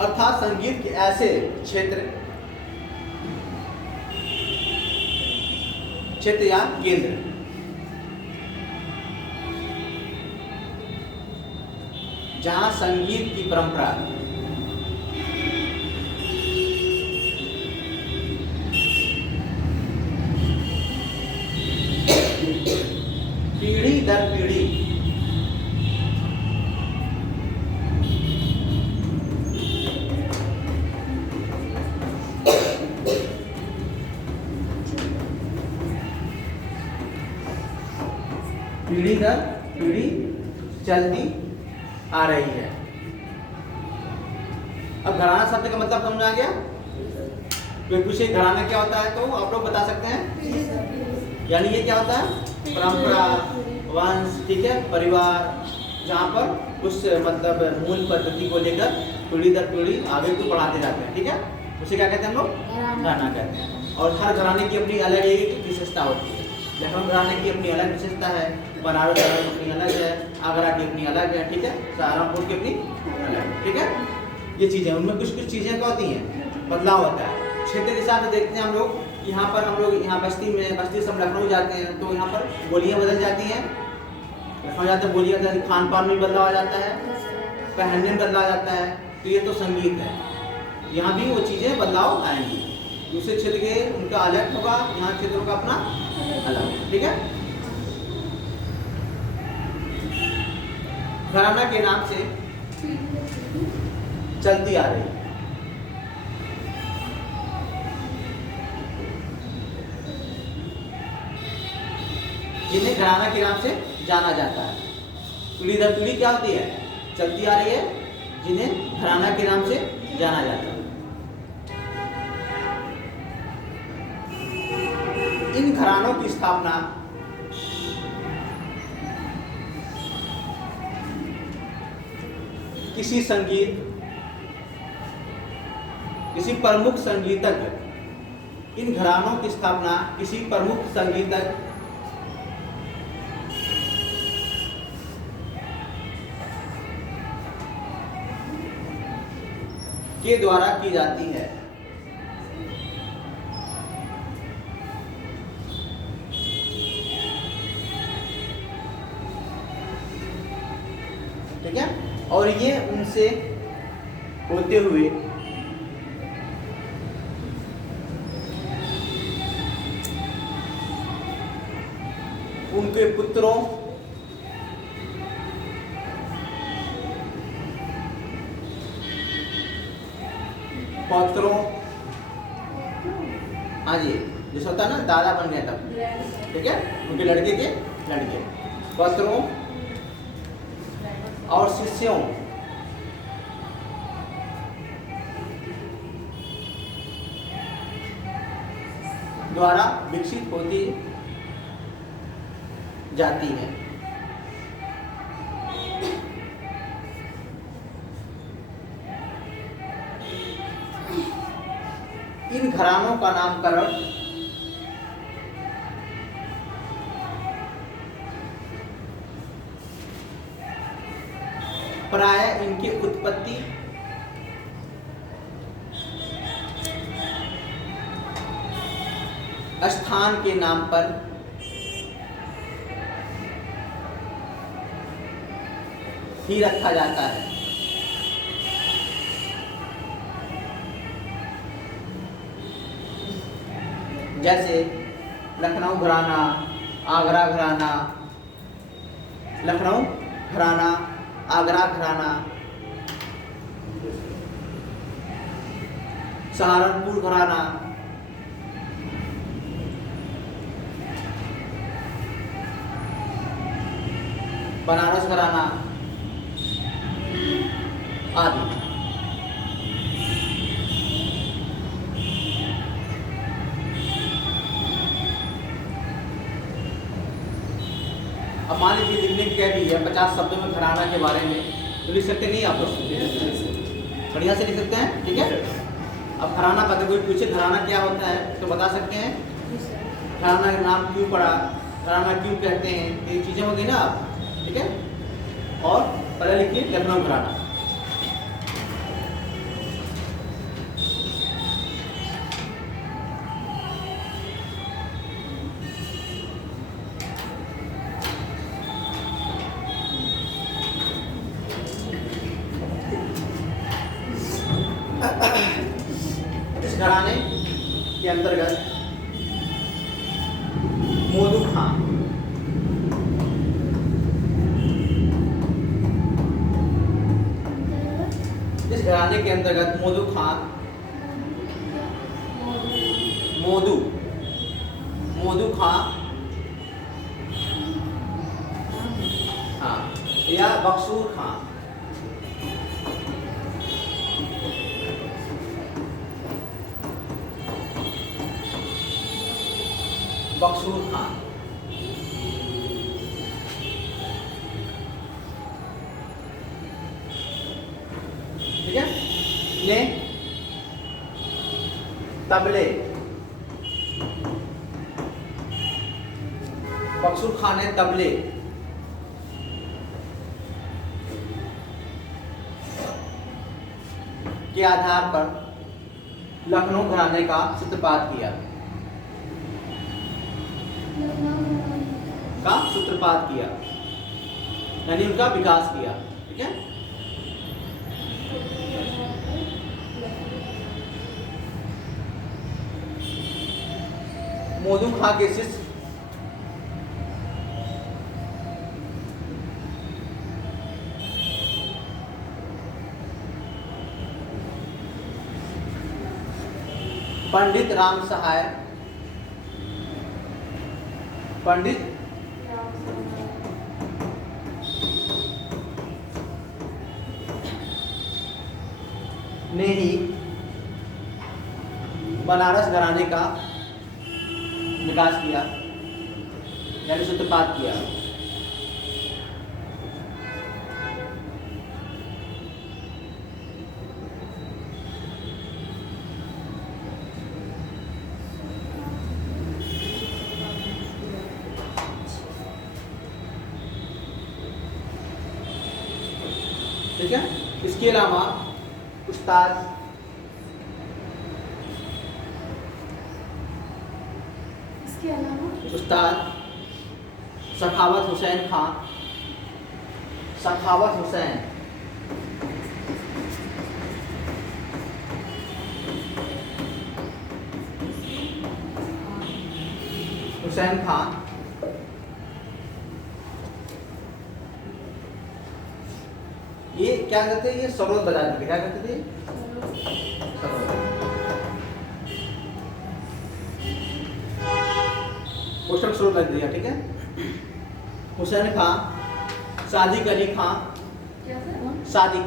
अर्थात संगीत के ऐसे क्षेत्र या केंद्र जहां संगीत की परंपरा पीढ़ी दर पीढ़ी पीढ़ी दर पीढ़ी चलती आ रही है। अब घराना शब्द का मतलब समझ आ गया। कोई पूछे घराना क्या होता है तो आप लोग बता सकते हैं। यानी ये क्या होता है, परंपरा, वंश, ठीक है, परिवार, जहाँ पर उस मतलब मूल पद्धति को लेकर पीढ़ी दर पीढ़ी आगे को बढ़ाते जाते हैं। ठीक है, उसे क्या कहते हैं हम लोग, घराना कहते हैं। और हर घराने की अपनी अलग एक विशेषता होती है। लखनऊ घराने की अपनी अलग विशेषता है, बनारस की अपनी अलग है, आगरा की अपनी अलग है, ठीक है, सहारनपुर की अपनी अलग है। ठीक है, ये चीज़ें, उनमें कुछ कुछ चीज़ें क्या होती हैं, बदलाव होता है। क्षेत्र के साथ देखते हैं हम लोग, यहाँ पर हम लोग यहाँ बस्ती से हम लखनऊ जाते हैं तो यहाँ पर बोलियाँ बदल जाती हैं। लखनऊ जाते हैं बोलियाँ, खान पान में बदलाव आ जाता है, पहनने में बदलाव आ जाता है। तो ये तो संगीत है, यहाँ भी वो चीज़ें बदलाव आएंगी। दूसरे क्षेत्र के उनका अलग होगा, यहाँ क्षेत्रों का अपना अलग। ठीक है, घराना के नाम से चलती आ रही घराना के नाम से जाना जाता है। तुली दर तुली क्या होती है? चलती आ रही है, जिन्हें घराना के नाम से जाना जाता है। इन घरानों की स्थापना किसी प्रमुख संगीतज्ञ, इन घरानों की स्थापना किसी प्रमुख संगीतज्ञ के द्वारा की जाती है। ठीक है, और ये उनसे होते हुए उनके पुत्रों पौत्रों, हाँ जी, जैसे होता है ना दादा बन गया तब, ठीक है, उनके लड़के के लड़के, पौत्रों और शिष्यों द्वारा विकसित होती जाती है। इन घरानों का नामकरण प्रायः इनकी उत्पत्ति स्थान के नाम पर ही रखा जाता है। जैसे लखनऊ घराना, आगरा घराना, लखनऊ घराना, आगरा घराना, सहारनपुर घराना, बनारस घराना आदि। अब मान लीजिए लिखने की कह दी है 50 शब्दों में घराना के बारे में, तो लिख सकते नहीं आप लोग? बढ़िया से लिख सकते हैं, ठीक है। अब घराना का कोई पूछे घराना क्या होता है तो बता सकते हैं, घराना का नाम क्यों पड़ा, घराना क्यों कहते हैं, ये चीजें होगी ना आप, ठीक है। और पहले लिखिए लखनऊ घराना। इस घराने के अंतर्गत मोदू खां, इस घराने के अंतर्गत मोदू खां, मोदू खां, हाँ, या बक्सूर खां, बक्सूर खां, ठीक है, ने तबले, बक्सूर खां ने तबले के आधार पर लखनऊ घराने का सूत्रपात किया, यानी उनका विकास किया, ठीक है। मोदू खां के शिष्य पंडित राम ने ही बनारस घराने का विकास किया, यानी सूत्रपात किया। ठीक है, इसके अलावा उस्ताद इसके अलावा उस्ताद सखावत हुसैन खां, सखावत हुसैन हुसैन खां ये क्या करते हैं, ये सरोद बजाते थे। क्या करते थे? सरोद। क्वेश्चन सरोद लग दिया, ठीक है। हुसैन खां, सादिक अली खां, क्या सर? सादिक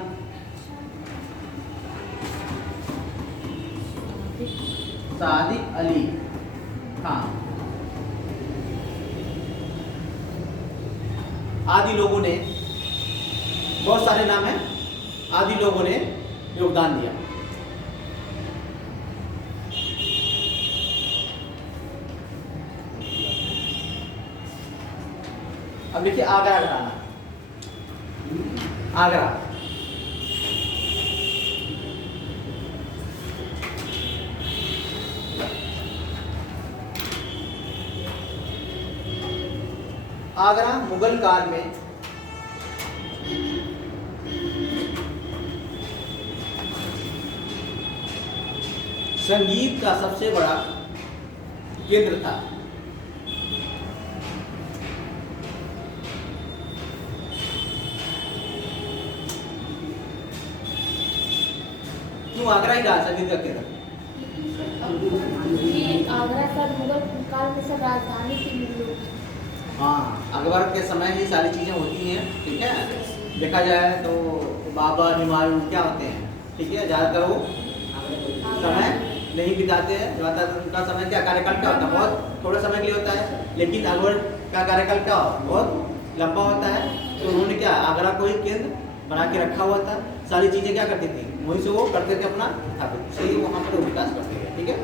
सादिक अली खां आदि लोगों ने, बहुत सारे नाम हैं, आदि लोगों ने योगदान दिया। अब देखिए आगरा घराना, आगरा आगरा मुगल काल में संगीत का सबसे बड़ा केंद्र था। क्यों आगरा ही रहा संगीत का केंद्र? ये आगरा का मुगल काल में सब राजधानी थी मुगलों की। हाँ, अकबर के समय ही सारी चीजें होती हैं, ठीक है। देखा जाए तो बाबर हुमायूं क्या होते हैं, ठीक है, ज्यादातर वो समय नहीं बिताते हैं। ज्यादातर उनका समय क्या कार्यकाल क्या होता है, बहुत थोड़ा समय के लिए होता है, लेकिन अकबर का कार्यकाल क्या बहुत लंबा होता है। तो उन्होंने क्या आगरा को ही केंद्र बना के रखा हुआ था। सारी चीजें क्या करती थी, वहीं से वो करते थे अपना स्थापित, से ही वहाँ पर विकास करते थे, ठीक है।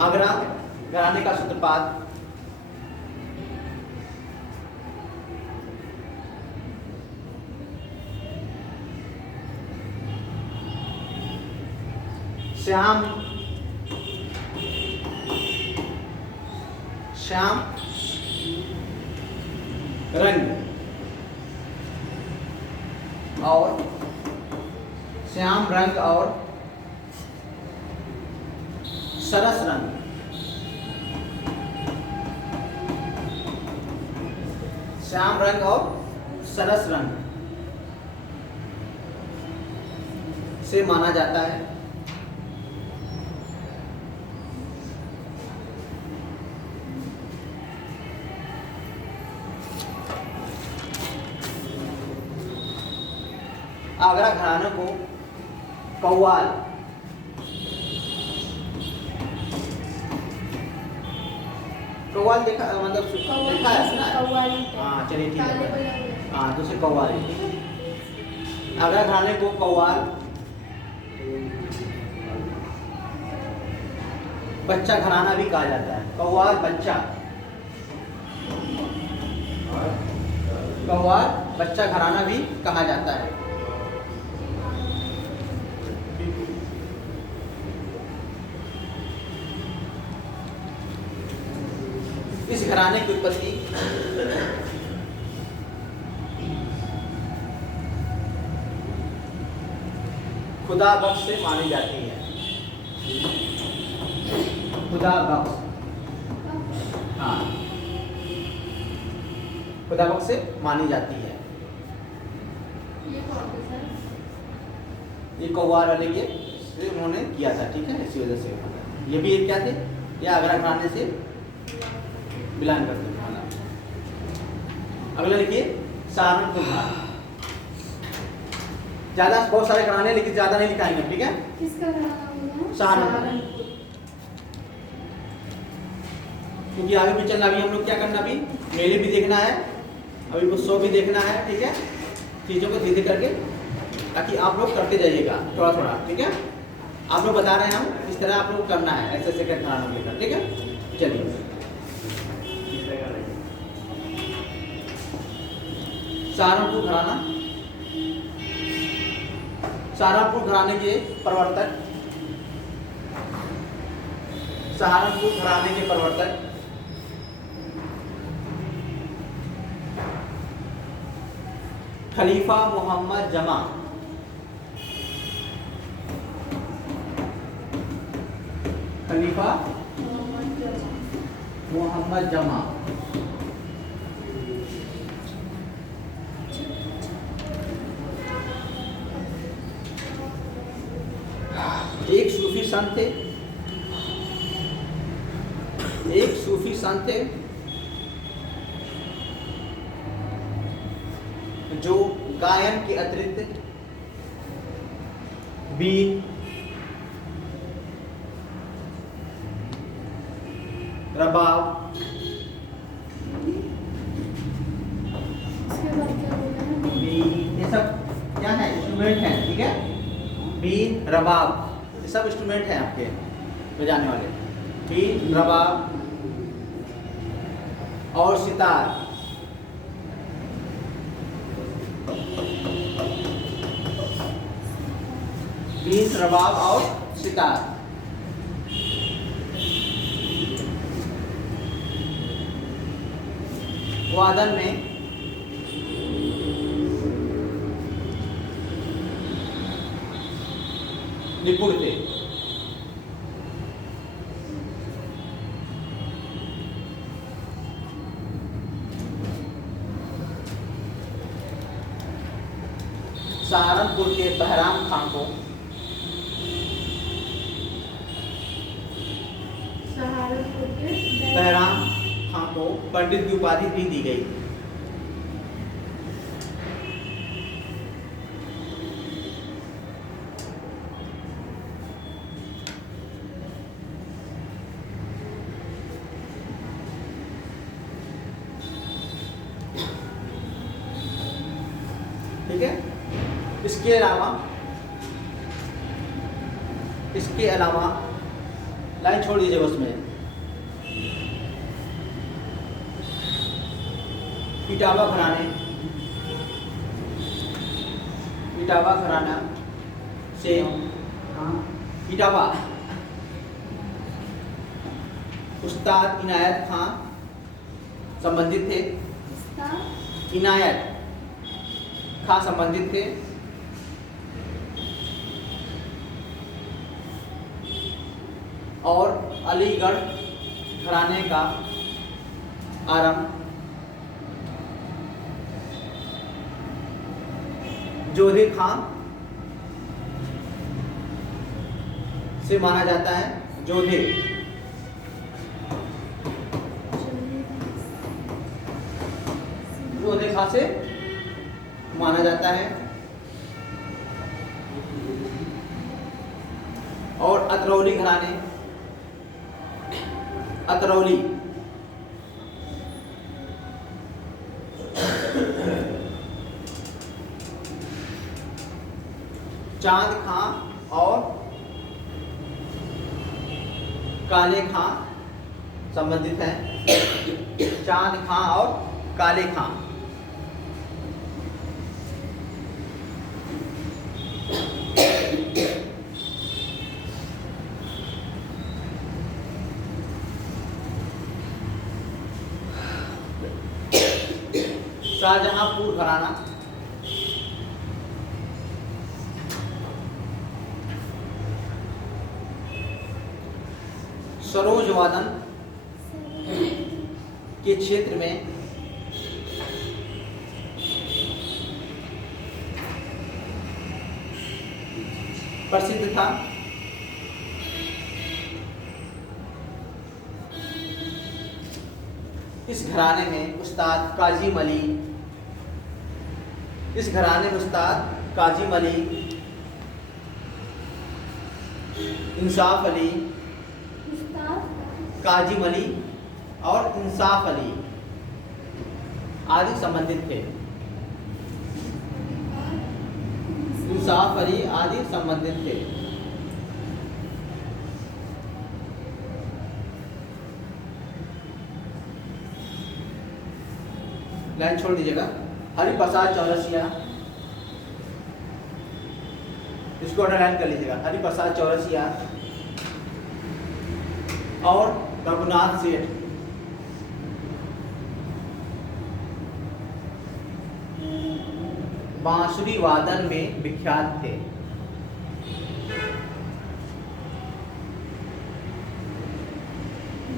आगरा घराने का सूत्रपात श्याम रंग और श्याम रंग और सरस रंग, श्याम रंग और सरस रंग से माना जाता है। आगरा घराने को कव्वाल देखा, मतलब देखा है, सुना है? हाँ चलिए ठीक है। हाँ दूसरे कव्वाल, आगरा घराने को कव्वाल, बच्चा घराना भी कहा जाता है। कव्वाल बच्चा, कव्वाल बच्चा घराना भी कहा जाता है। इस घराने की उत्पत्ति खुदा बख्श से मानी जाती है। खुदा बख्श, हाँ खुदा बख्श से मानी जाती है। ये कौन थे सर? ये कव्वाल वाले के उन्होंने किया था, ठीक है, इसी वजह से ये भी एक क्या थे, ये आगरा घराने से बिलोंग करते थे। अगला देखिए सहारनपुर घराना। ज्यादा बहुत सारे घराने हैं, लेकिन ज्यादा नहीं लिखाएंगे, ठीक है। किसका घराना होगा? सहारनपुर। क्योंकि आगे भी चलना, अभी हम लोग क्या करना, अभी मेले भी देखना है, अभी उत्सव भी देखना है, ठीक है। चीज़ों को धीरे करके, ताकि आप लोग करते जाइएगा थोड़ा थोड़ा, ठीक है। आप लोग बता रहे हैं, हम इस तरह आप लोग करना है, ऐसे ऐसे करके घराना लेकर, ठीक है। चलिए, सहारनपुर घराना। सहारनपुर घराने के प्रवर्तक, सहारनपुर घराने के प्रवर्तक खलीफा मोहम्मद जमा। खलीफा मोहम्मद जमा एक सूफी संत थे, एक सूफी संत थे जो गायन के अतिरिक्त बीन, रबाब, इसके बाद क्या बोला है? बीन, ये सब क्या है, इंस्ट्रूमेंट हैं, ठीक है। बीन, रबाब, ये सब इंस्ट्रूमेंट हैं आपके बजाने वाले। बीन, रबाब और सितार, बीन, रबाब और सितार। वादन में निपुण थे। सहारनपुर के बहराम खां को, सहारनपुर के बहराम खां को पंडित की उपाधि भी दी गई। ठीक है। इसके अलावा लाइन छोड़ दीजिएगा उसमें। इटावा घराना से इटावा उस्ताद इनायत खां संबंधित थे। इनायत खां संबंधित थे। और अलीगढ़ घराने का आरंभ जोधे खां से माना जाता है। जोधे खां से माना जाता है। और अतरौली घराने, अतरौली चांद खां और काले खां संबंधित हैं। चांद खां और काले खां शाहजहांपुर घराना, सरोज वादन के क्षेत्र में प्रसिद्ध था। इस घराने में उस्ताद काजिम अली इस घराने में उस्ताद काजिम अली, इंसाफ अली, काजिम अली और इंसाफ अली आदि संबंधित थे। इंसाफ अली आदि संबंधित थे। लाइन छोड़ दीजिएगा। हरिप्रसाद चौरसिया, इसको अंडरलाइन कर लीजिएगा। हरिप्रसाद चौरसिया और रघुनाथ सेठ बांसुरी वादन में विख्यात थे।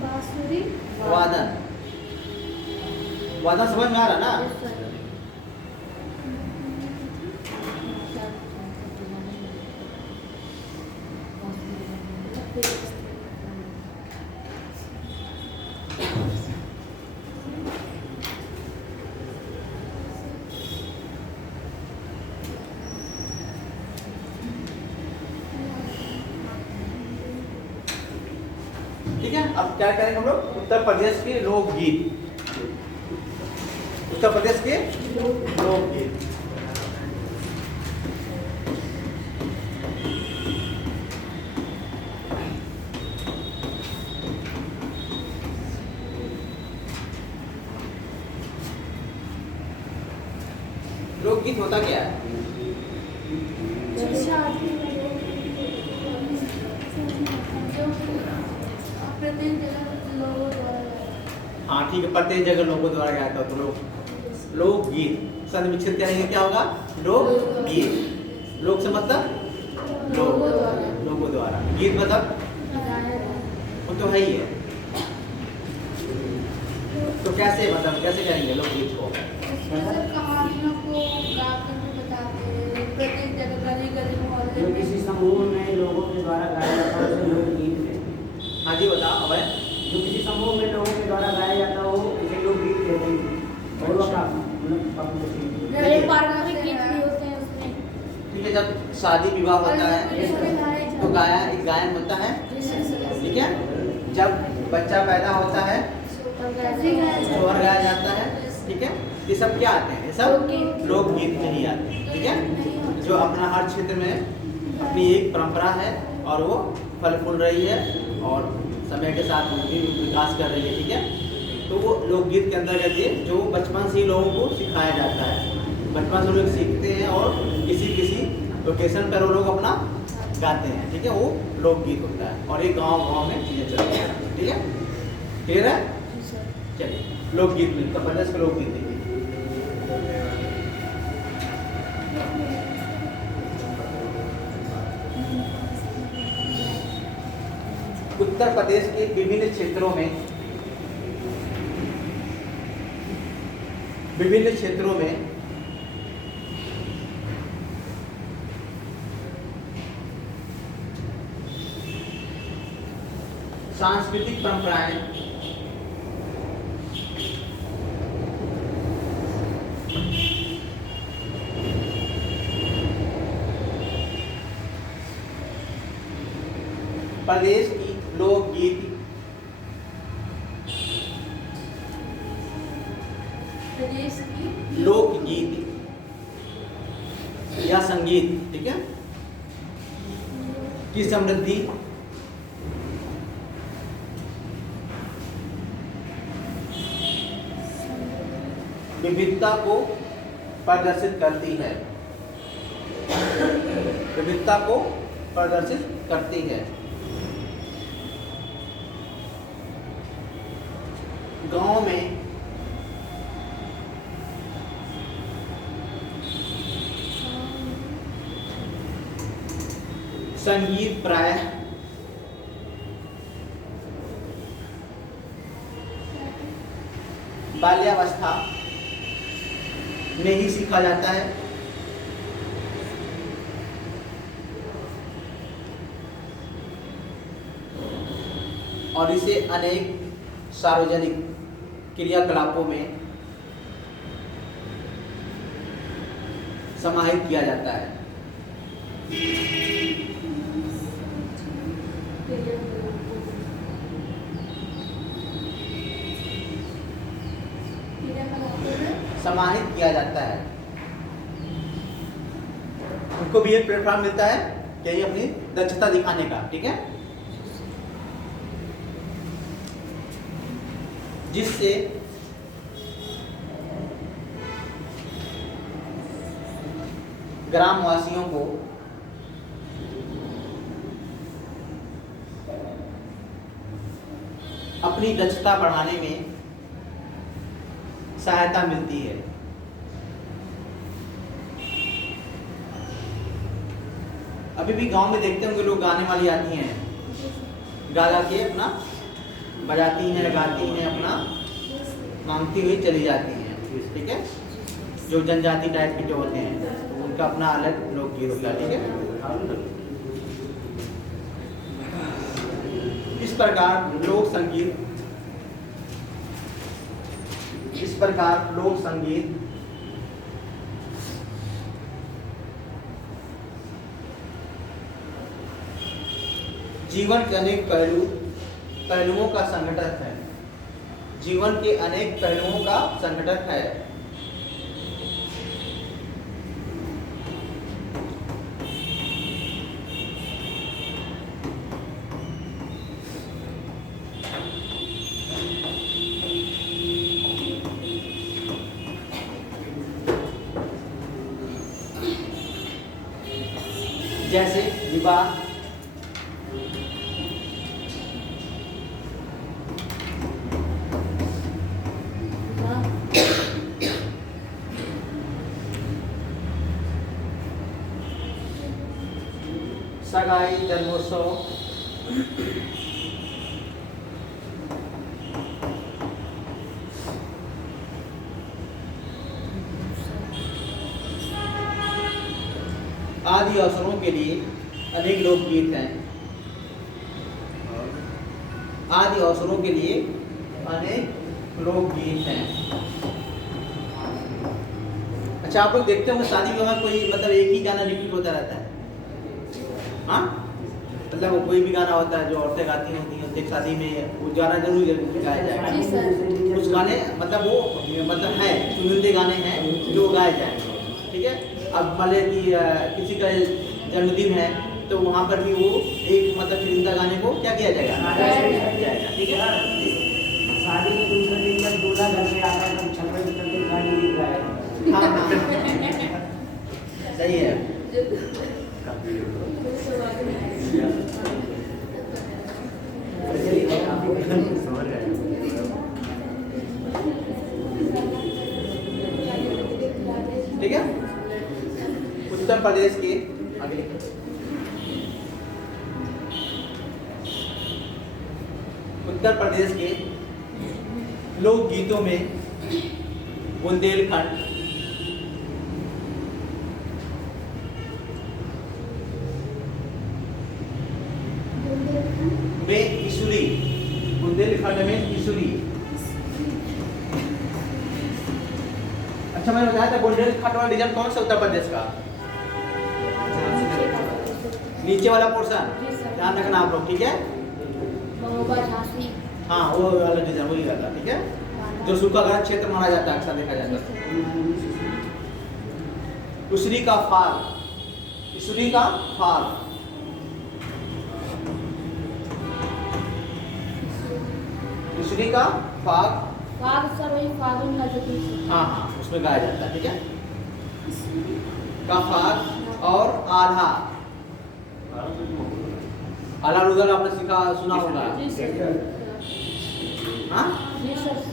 बांसुरी वादन, वादन समझ में आ रहा ना? ठीक है, अब क्या करेंगे हम लोग? उत्तर प्रदेश के लोकगीत। उत्तर प्रदेश के लोकगीत। लोकगीत होता क्या है? प्रत्येक जगह लोगों द्वारा हाँ ठीक है, प्रत्येक जगह लोगों द्वारा गाया था तो लोकगीत। शब्द विकसित करेंगे, क्या होगा? लोकगीत। लोक से मतलब लोगों द्वारा, गीत मतलब वो तो है ही है। तो कैसे मतलब कैसे करेंगे लोकगीत को? कहानियों को गाकर के बताते हैं, प्रत्येक जगह गली गली मोहल्ले जो में। किसी समूह में लोगों के द्वारा गाया जाता है उसे लोकगीत कहते हैं। हाँ जी बताओ। अभय, जो किसी समूह में लोगों के द्वारा गाया जाता हो उसे लोकगीत कहते हैं। और वो एक पारिवारिक गीत भी होते हैं उसमें। ठीक है, जब शादी विवाह होता है तो एक गायन होता है। ठीक है, जब बच्चा पैदा होता है सोहर गाया जाता है। ठीक है, ये सब क्या आते हैं? ये सब लोकगीत में ही आते हैं। ठीक है, जो अपना हर क्षेत्र में अपनी एक परंपरा है और वो फल फूल रही है और समय के साथ उनकी विकास कर रही है। ठीक है, तो वो लोकगीत के अंतर्गत ये जो बचपन से ही लोगों को सिखाया जाता है, बचपन से लोग सीखते हैं और किसी लोकेशन पर वो लोग अपना गाते हैं। ठीक है, वो लोकगीत होता है और एक गांव में चीजें चलती हैं। ठीक है, क्लियर है? चलिए, लोकगीत में उत्तर प्रदेश के लोकगीत देखिए। उत्तर प्रदेश के विभिन्न क्षेत्रों में सांस्कृतिक परंपराएं प्रदेश की लोकगीत लोकगीत या संगीत, ठीक है, की समृद्धि विविधता को प्रदर्शित करती है। विविधता को प्रदर्शित करती है। गांव में संगीत प्रायः बाल्यावस्था में ही सीखा जाता है। और इसे अनेक सार्वजनिक क्रियाकलापों में समाहित किया जाता है। समाहित किया जाता है। उनको भी एक प्लेटफॉर्म मिलता है कि अपनी दक्षता दिखाने का, ठीक है, जिससे ग्रामवासियों को अपनी दक्षता बढ़ाने में सहायता मिलती है। अभी भी गांव में देखते होंगे लोग, गाने वाली आती हैं, गा गा के अपना बजाती हैं, गाती हैं, अपना मांगती हुई चली जाती हैं, ठीक है। जो जनजाति टाइप के जो होते हैं उनका अपना अलग लोकगीत होता है, ठीक है। इस प्रकार लोक संगीत जीवन के अनेक पहलुओं का संघटक है। जीवन के अनेक पहलुओं का संघटक है। जैसे विवाह, सगाई, जन्मोत्सव, आदि अवसरों के लिए अनेक लोकगीत हैं। आदि अवसरों के लिए अनेक लोकगीत हैं। अच्छा, आप लोग देखते होंगे शादी विवाह में कोई मतलब एक ही गाना रिपीट होता रहता है, हाँ, मतलब वो कोई भी गाना होता है जो औरतें गाती होती हैं, एक शादी में वो गाना जरूर गाया जाएगा। उस गाने मतलब वो मतलब है चुनिंदे गाने हैं जो गाए जाएंगे, ठीक है। अब मान कि किसी का जन्मदिन है तो वहाँ पर भी वो एक मतलब चुनिंदा गाने को क्या किया जाएगा, ठीक है। शादी के दूसरे दिन जब दूल्हा घर पे आता है तब छप्पर करके गाड़ी दिख रहा है। हाँ, सही है। ठीक है। उत्तर प्रदेश के आगे उत्तर प्रदेश के लोक गीतों में बुंदेलखंड, में इसुरी, बुंदेलखंड में इसुरी। अच्छा, मैंने बताया था बुंदेलखंड वाला रीजन कौन सा उत्तर प्रदेश का? नीचे वाला पोर्शन ध्यान रखना आप लोग, ठीक है। हाँ, वो वाला रीजन वही रहता, ठीक है, जो सूखाग्रस्त क्षेत्र माना जाता है, अक्सर देखा जाता है। इसुरी का फाग, इसुरी का फाग, इसुरी का फाग, सर वही फागुन का जो हाँ हाँ उसमें गाया जाता है, ठीक है। का फाग और आल्हा, आल्हा रुदल आपने सुना होगा, हाँ।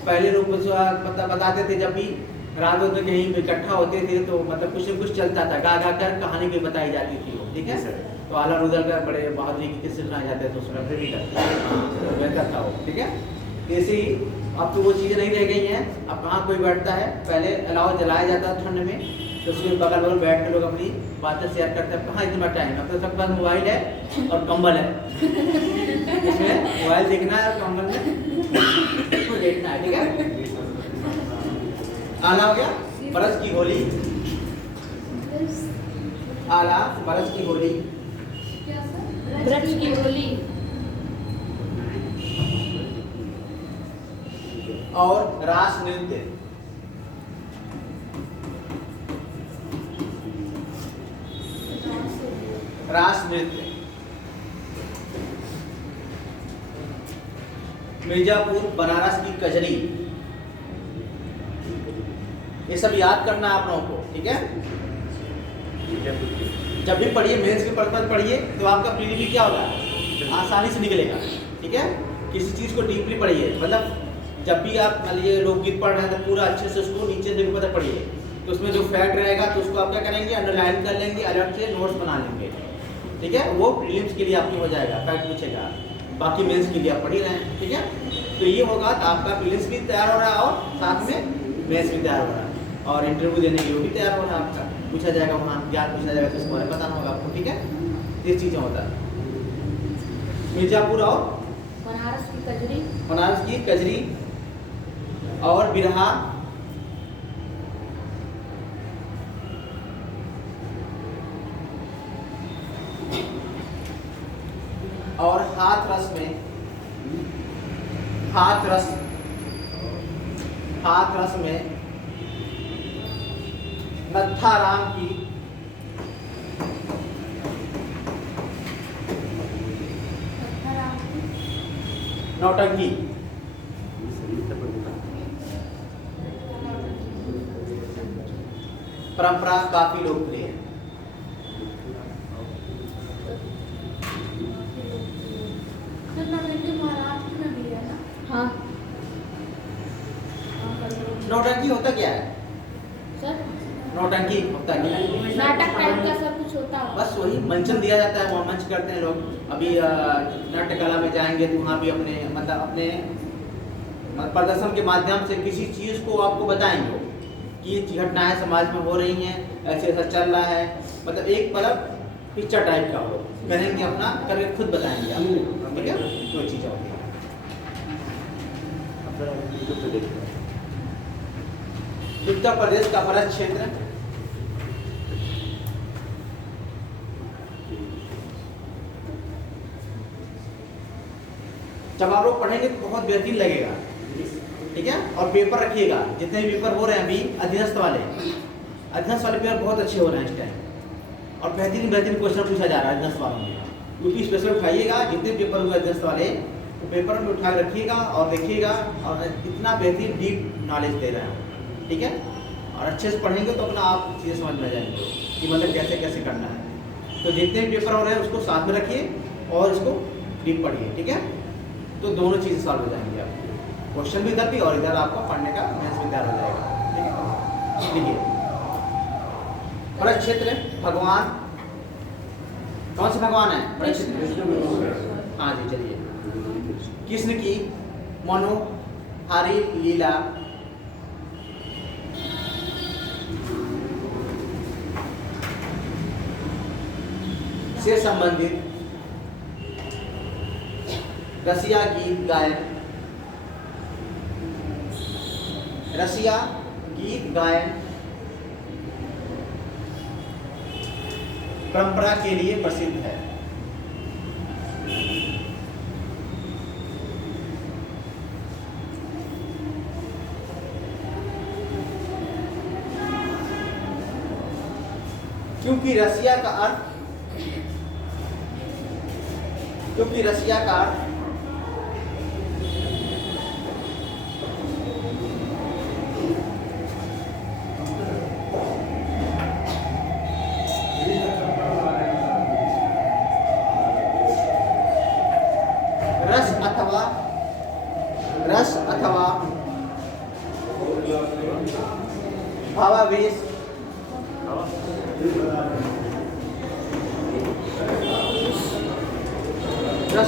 पहले लोग मतलब बताते थे जब भी रात में कहीं इकट्ठा होते थे तो मतलब कुछ न कुछ चलता था, गा गा कर कहानी भी बताई जाती थी, ठीक है। तो आल्हा रुदल का बड़े बहादुरी की किस्से सुनाए जाते थे, तो उसमें फिर भी बेहतर था वो, ठीक है। ऐसे ही अब तो वो चीज़ें नहीं रह गई हैं। अब कहाँ कोई बैठता है, पहले अलावा जलाया जाता है ठंड में, तो उसके बगल बगल बैठ के लोग अपनी बातें शेयर करते हैं। कहाँ इतना टाइम, अब तो सबके पास मोबाइल है और कंबल है, इसमें मोबाइल देखना है और कंबल में देखना है, ठीक है। आना हो गया। बरस की होली, आला बरस की होली, क्या सर? ब्रज की होली, और रास नृत्य। रास नृत्य। मिर्जापुर बनारस की कजरी। ये सब याद करना आप लोगों को, ठीक है। जब भी पढ़िए, मेंस के पर्पज पढ़िए तो आपका प्रीलिम क्या होगा, आसानी से निकलेगा, ठीक है। किसी चीज को डीपली पढ़िए, मतलब जब भी आप मान लीजिए लोकगीत पढ़ रहे हैं तो पूरा अच्छे से उसको नीचे से ऊपर तक पढ़िए, तो उसमें जो फैक्ट रहेगा तो उसको आप क्या करेंगे, अंडरलाइन कर लेंगे, अलग से नोट्स बना लेंगे, ठीक है। वो प्रीलिम्स के लिए आपकी हो जाएगा, फैक्ट पूछेगा, बाकी मेंस के लिए आप पढ़ ही रहे हैं, ठीक है। तो ये होगा तो आपका प्रीलिम्स भी तैयार हो रहा है और साथ में मेंस भी तैयार हो रहा है, और इंटरव्यू देने के लिए भी तैयार हो रहा है आपका, पूछा जाएगा वहाँ, ज्ञान पूछा जाएगा तो इसके बारे में बताना होगा आपको, ठीक है। ये चीज़ें होता है। मिर्जापुर और बनारस की कजरी, बनारस की कजरी और बिरहा, और हाथरस में, हाथरस में नत्थाराम की नौटंकी। परंपरा काफी लोकप्रिय है। महाराष्ट्र में भी है ना? हाँ नौटंकी होता क्या है? सर, नौटंकी होता क्या है? नाटक टाइप का सब कुछ होता है। बस वही मंचन दिया जाता है, वहाँ मंच करते हैं लोग। अभी नाट्य कला में जाएंगे तो वहाँ भी अपने अपने प्रदर्शन के माध्यम से किसी चीज़ को आपको बताएंगे कि ये घटनाएं समाज में हो रही हैं, ऐसे ऐसा चल रहा है, मतलब एक पिक्चर टाइप का हो, करेंगे अपना करके खुद बताएंगे आपको, ठीक है। कोई चीज़ होती है। उत्तर प्रदेश का बड़ा क्षेत्र, जब आप लोग पढ़ेंगे तो बहुत बेहतरीन लगेगा, ठीक है। और पेपर रखिएगा, जितने भी पेपर हो रहे हैं अभी अधीनस्थ वाले पेपर बहुत अच्छे हो रहे हैं इस टाइम, और बेहतरीन क्वेश्चन पूछा जा रहा है अधीनस्थ वालों में। यूपी स्पेशल उठाइएगा, जितने पेपर हुए अधीनस्थ वाले तो पेपर में उठा के रखिएगा और देखिएगा, और इतना बेहतरीन डीप नॉलेज दे रहे हैं, ठीक है। और अच्छे से पढ़ेंगे तो अपना आप चीज़ें समझ में आ जाएंगे कि मतलब कैसे कैसे करना है। तो जितने भी पेपर हो रहे हैं उसको साथ में रखिए और इसको डीप पढ़िए, ठीक है। तो दोनों चीज़ें सॉल्व हो जाएंगी आपकी, क्वेश्चन भी इधर भी और इधर आपको पढ़ने का मेंस भी तैयार हो जाएगा, ठीक है। देखिए बड़ा क्षेत्र भगवान, कौन से भगवान है? बड़ा क्षेत्र, हाँ जी चलिए। कृष्ण की मनोहारी लीला, से संबंधित रसिया गीत गायन, रसिया गीत गायन परंपरा के लिए प्रसिद्ध है। क्योंकि रसिया का अर्थ रस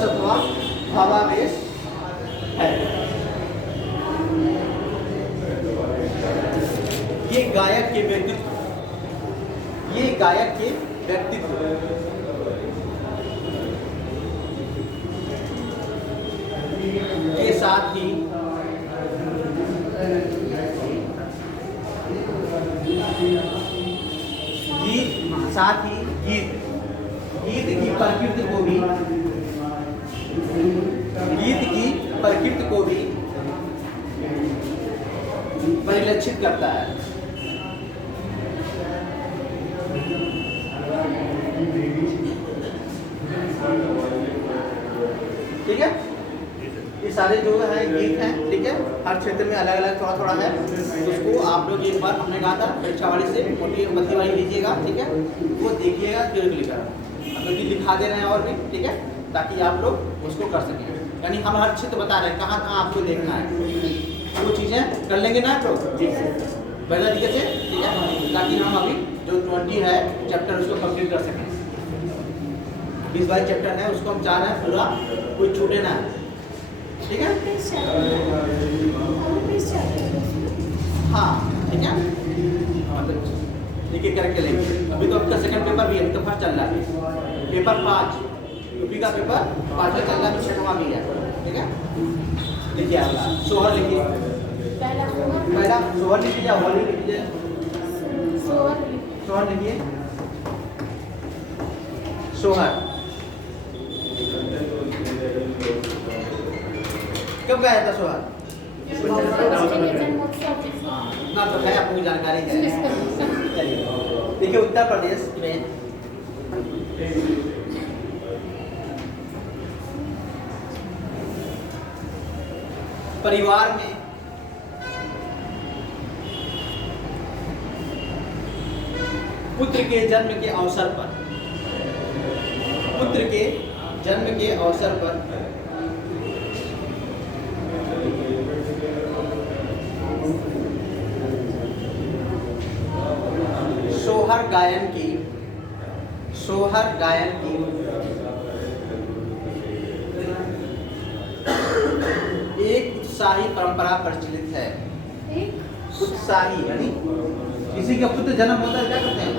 अथवा भावावेश है। ये गायक के व्यक्तित्व के साथ ही गीत गीत गीत की प्रकृति को भी परिलक्षित करता है। ठीक है, ये सारे जो है गीत हैं, ठीक है, हर क्षेत्र में अलग अलग थोड़ा थोड़ा है। उसको आप लोग एक बार हमने कहा था परीक्षा वाली से मोटी बत्ती वाली लीजिएगा, ठीक है, वो देखिएगा क्लियर कर हम लोग लिखा दे रहे हैं और भी, ठीक है, ताकि आप लोग उसको कर सकें। यानी हम हर क्षेत्र बता रहे हैं कहाँ कहाँ आपको देखना है, वो चीज़ें कर लेंगे ना तो बेहतर तरीके से, ठीक है, ताकि हम अभी जो 20 है चैप्टर उसको कंप्लीट कर सकें। 20-22 चैप्टर है, उसको हम चाह रहे हैं पूरा कोई छूटे ना, ठीक है। हाँ ठीक है, मतलब एक एक करके लेंगे। अभी तो आपका सेकंड पेपर भी है, अभी तो फर्स्ट चल रहा है, पेपर 5 यूपी का पेपर 5 चल रहा है, 6वां भी है, ठीक है। लिखिए आपका सोहर लिखिए, पहला सोहर लिखिए या होली लिखिए, सोहर लिखिए, सोहर कब गया था सोहर? ना तो है, आपको जानकारी है। चलिए देखिए, उत्तर प्रदेश में परिवार में पुत्र के जन्म के अवसर पर सोहर गायन की एक उत्साही परंपरा प्रचलित है। उत्साही यानी किसी का पुत्र जन्म होता है, क्या करते हैं,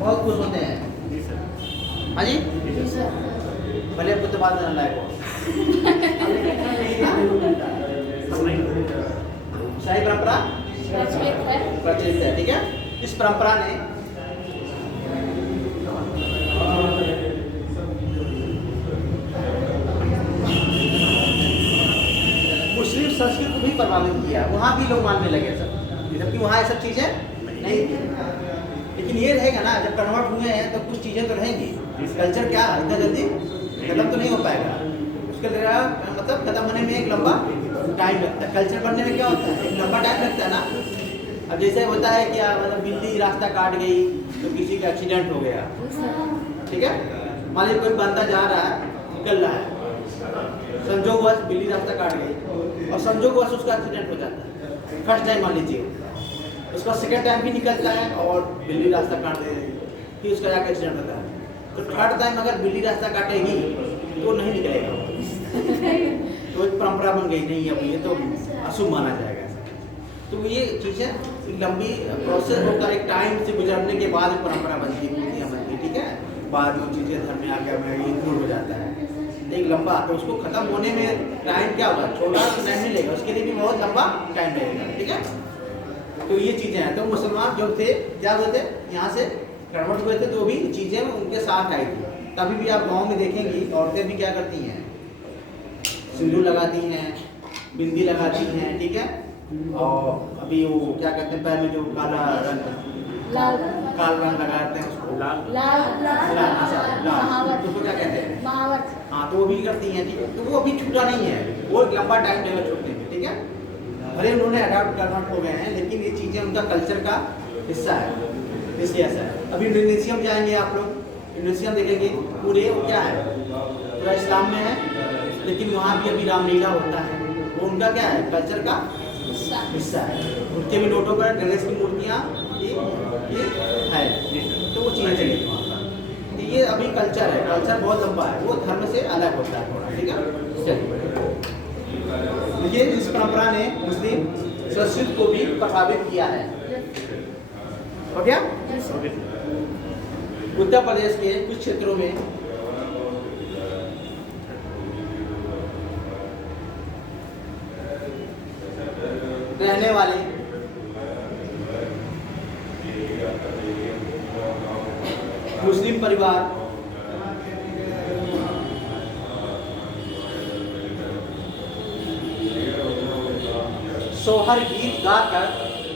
बहुत खुश होते हैं। हाँ जी, भले पुत्र बाद में लायक हो। उत्साही परंपरा प्रचलित है, ठीक है। इस परंपरा ने मुस्लिम संस्कृति को भी प्रभावित किया, वहाँ भी लोग मानने लगे सब, जबकि वहाँ ये सब चीजें नहीं थी। लेकिन ये रहेगा ना, जब कन्वर्ट हुए हैं तो कुछ चीजें तो रहेंगी। कल्चर क्या इतना जल्दी खत्म तो नहीं हो पाएगा, उसके लिए मतलब खत्म होने में एक लंबा टाइम लगता है। कल्चर बनने में क्या होता है, एक लंबा टाइम लगता है ना। अब जैसे होता है क्या, मतलब बिल्ली रास्ता काट गई तो किसी का एक्सीडेंट हो गया, ठीक है, मान लीजिए कोई बंदा जा रहा है, निकल रहा है, संजोगवश बिल्ली रास्ता काट गई और संजोगवश उसका एक्सीडेंट हो जाता है। फर्स्ट टाइम मान लीजिए, उसका सेकंड टाइम भी निकलता है और बिल्ली रास्ता काट दे रही, फिर उसका जाकर एक्सीडेंट होता है। तो थर्ड टाइम अगर बिल्ली रास्ता काटेगी तो नहीं निकलेगा, तो एक परंपरा बन गई, नहीं अब ये तो अशुभ माना जाएगा। तो ये चीज़ें लंबी प्रोसेस होता है, एक टाइम से गुजरने के बाद परंपरा बनती है, ठीक है। बाद में चीज़ें धर्म में आकर इंक्लूड हो जाता है, एक लंबा, तो उसको खत्म होने में टाइम क्या होगा, छोटा तो टाइम नहीं लगेगा, उसके लिए भी बहुत लंबा टाइम लगेगा, ठीक है। तो ये चीज़ें हैं। तो मुसलमान जो थे क्या हुए थे, यहाँ से कन्वर्ट हुए थे, तो भी चीज़ें उनके साथ आई थी। तभी भी आप गाँव में देखेंगी औरतें भी क्या करती हैं, सिंदूर लगाती हैं, बिंदी लगाती हैं, ठीक है। और अभी वो क्या कहते हैं, पैर में जो काला रंग लगाते हैं उसको लाल, उसको क्या कहते हैं, महावत। हाँ, तो वो भी करती हैं, ठीक है। तो वो अभी छूटा नहीं है, वो एक लंबा टाइम लेगा छूटने में, ठीक है। भले उन्होंने अडॉप्ट कन्वर्ट हो गए हैं, लेकिन ये चीज़ें उनका कल्चर का हिस्सा है, इसलिए ऐसा है। अभी इंडोनेशिया में जाएंगे आप लोग, इंडोनेशिया में देखेंगे पूरे क्या है, पूरा इस्लाम में है, लेकिन वहाँ भी अभी रामलीला होता है, वो उनका क्या है, कल्चर का हिस्सा है। उनके भी नोटों पर गणेश की मूर्तियाँ ये है, तो वो चीज़ें चलेगी वहाँ पर। तो ये अभी कल्चर है, कल्चर बहुत लंबा है, वो धर्म से अलग होता है थोड़ा, ठीक है। चलिए देखिए, इस परंपरा ने मुस्लिम संस्कृति को भी प्रभावित किया है, हो गया। उत्तर प्रदेश के कुछ क्षेत्रों में रहने वाले मुस्लिम मुस्लिम परिवार सोहर गीत गाकर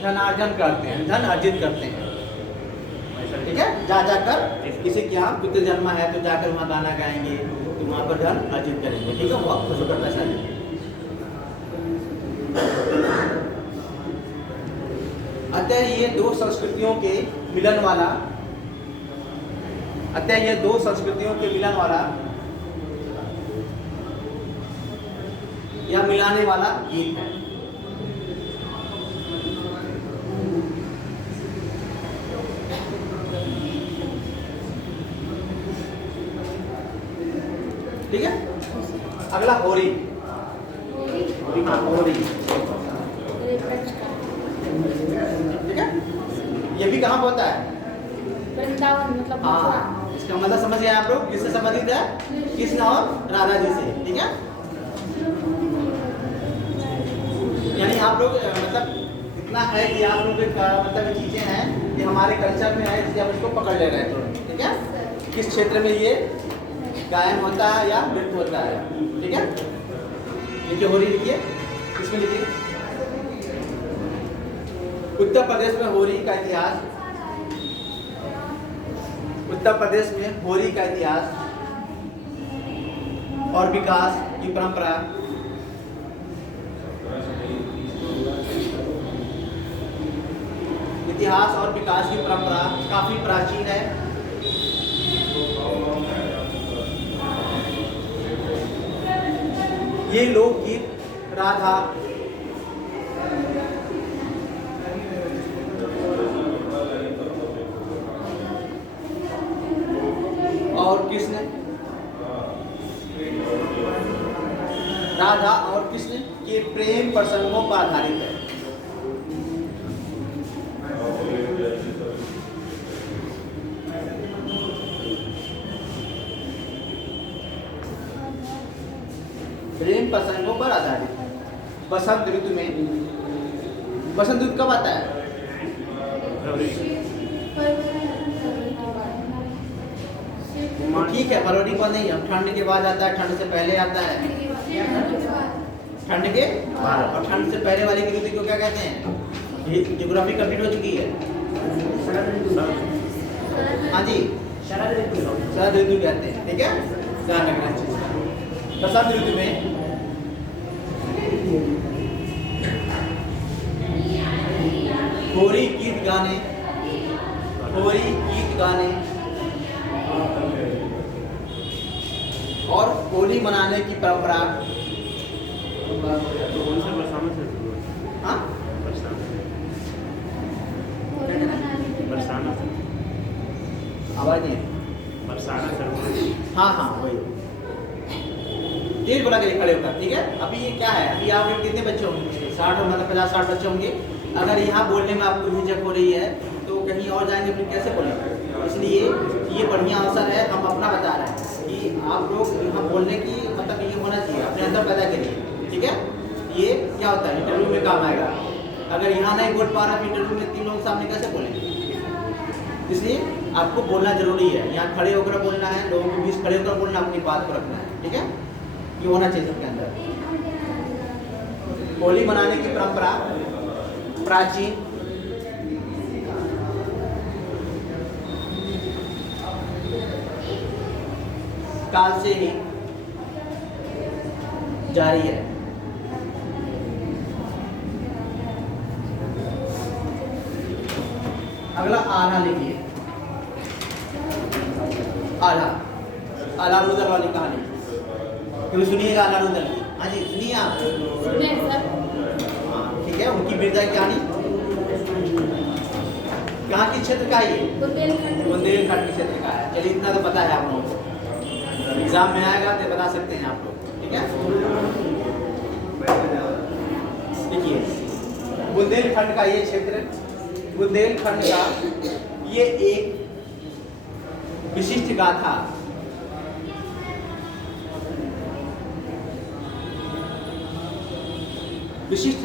धनार्जन करते हैं, धन अर्जित करते हैं। ठीक है, जा जाकर किसी के यहाँ पुत्र जन्मा है तो जाकर वहाँ गाना गाएंगे तो वहाँ पर धन अर्जित करेंगे। ठीक है, वो आपको शुक्र पैसा देंगे। अतः ये दो संस्कृतियों के मिलन वाला या मिलाने वाला गीत है। ठीक है, अगला होरी। हाँ, होरी। ठीक है, ये भी कहाँ होता है? वृंदावन मतलब मथुरा। हाँ, इसका मतलब समझ गए आप लोग, किससे संबंधित है? कृष्ण और राधा जी से। ठीक है, यानी आप लोग मतलब इतना है कि आप लोग मतलब चीजें हैं कि हमारे कल्चर में है, इसलिए हम इसको पकड़ ले रहे हैं थोड़ा। ठीक है, किस क्षेत्र में ये गायन होता है या नृत्य होता है। ठीक है, लिखिए होरी, लिखिए, इसमें लिखिए। उत्तर प्रदेश में होरी का इतिहास, उत्तर प्रदेश में होरी का इतिहास और विकास की परंपरा इतिहास और विकास की परंपरा काफी प्राचीन है। ये लोकगीत राधा और कृष्ण के प्रेम प्रसंगों पर आधारित है। प्रेम प्रसंगों पर आधारित है। बसंत ऋतु में, बसंत ऋतु कब आता है? ठीक है, फरवरी को नहीं, हम ठंड के बाद आता है, ठंड से पहले आता है। ठंड के बाद, और ठंड से पहले वाली ऋतु को क्या कहते हैं? ज्योग्राफी कंप्लीट हो चुकी है। हाँ जी, शरद ऋतु कहते हैं। ठीक है, ध्यान रखना चाहिए। बसंत ऋतु में होरी गीत गाने और होली मनाने की परंपरा। हाँ? आवाज नहीं। हाँ हाँ, वही तेज बोला के खड़े होकर। ठीक है, अभी ये क्या है, अभी आप लोग कितने बच्चे होंगे? 60 मतलब 50-60 बच्चे होंगे। अगर यहाँ बोलने में आपको झिझक हो रही है तो कहीं और जाएंगे फिर कैसे बोलेंगे? इसलिए ये बढ़िया अवसर है, हम अपना बता रहे हैं कि आप लोग यहाँ बोलने की मतलब ये होना चाहिए, अपने अंदर पैदा करिए। ठीक है, ये क्या होता है, इंटरव्यू में काम आएगा। अगर यहाँ नहीं बोल पा रहा तो इंटरव्यू में 3 लोगों के सामने कैसे बोलेंगे? इसलिए आपको बोलना जरूरी है, यहाँ खड़े होकर बोलना है, लोगों के बीच खड़े होकर बोलना, अपनी बात को रखना है। ठीक है, ये होना चाहिए सबके अंदर। होली मनाने की परंपरा प्राचीन काल से ही जारी है। अगला आला लिखिए। आला रुदल वाली कहानी क्यों सुनिएगा? आला रुदल की, हाँ जी सुनिए आप। सुने सर। ठीक है, उनकी वीरता की कहानी कहाँ की क्षेत्र का है? ये बुंदेलखंड के क्षेत्र का है। चलिए इतना तो पता है आप लोगों को, एग्जाम में आएगा तो बता सकते हैं आप लोग। ठीक है, देखिए बुंदेलखंड का ये क्षेत्र, बुंदेलखंड का ये एक विशिष्ट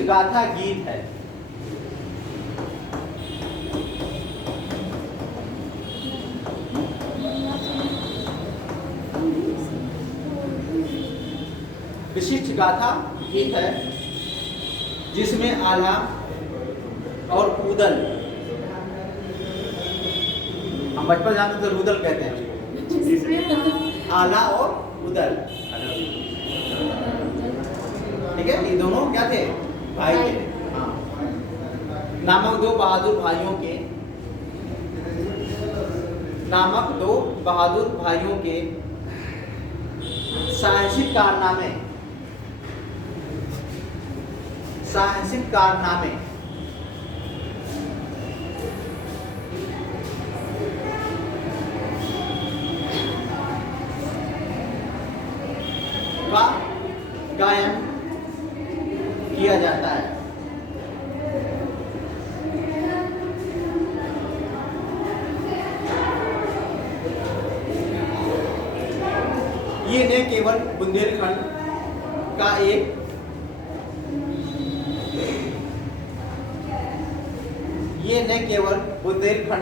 गाथा गीत है। विशिष्ट गाथा गीत है जिसमें आला और उदल, हम बचपन जानते थे रुदल कहते हैं उसको, आला और उदल, ठीक है, ये दोनों क्या थे? भाई थे। हाँ, नामक दो बहादुर भाइयों के साहसिक कारनामे का गायन किया जाता है। ये न केवल बुंदेलखंड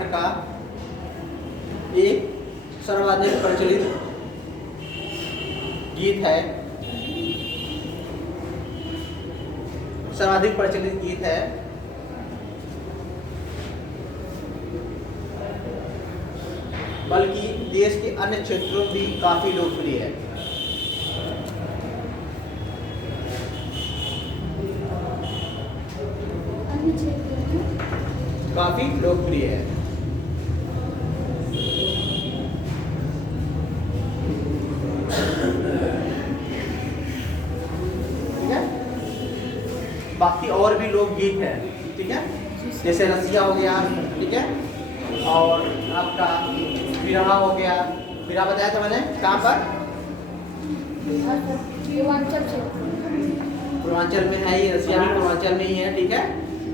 का एक सर्वाधिक प्रचलित गीत है, बल्कि देश के अन्य क्षेत्रों में भी काफी लोकप्रिय है। काफी लोकप्रिय है। ठीक है, बाकी और भी लोकगीत है, ठीक है, जैसे रसिया हो गया, ठीक है, और आपका बिरहा हो गया। बिरहा बताया था मैंने, कहाँ पर? पूर्वांचल में है, ये रसिया भी पूर्वांचल में ही है, ठीक है,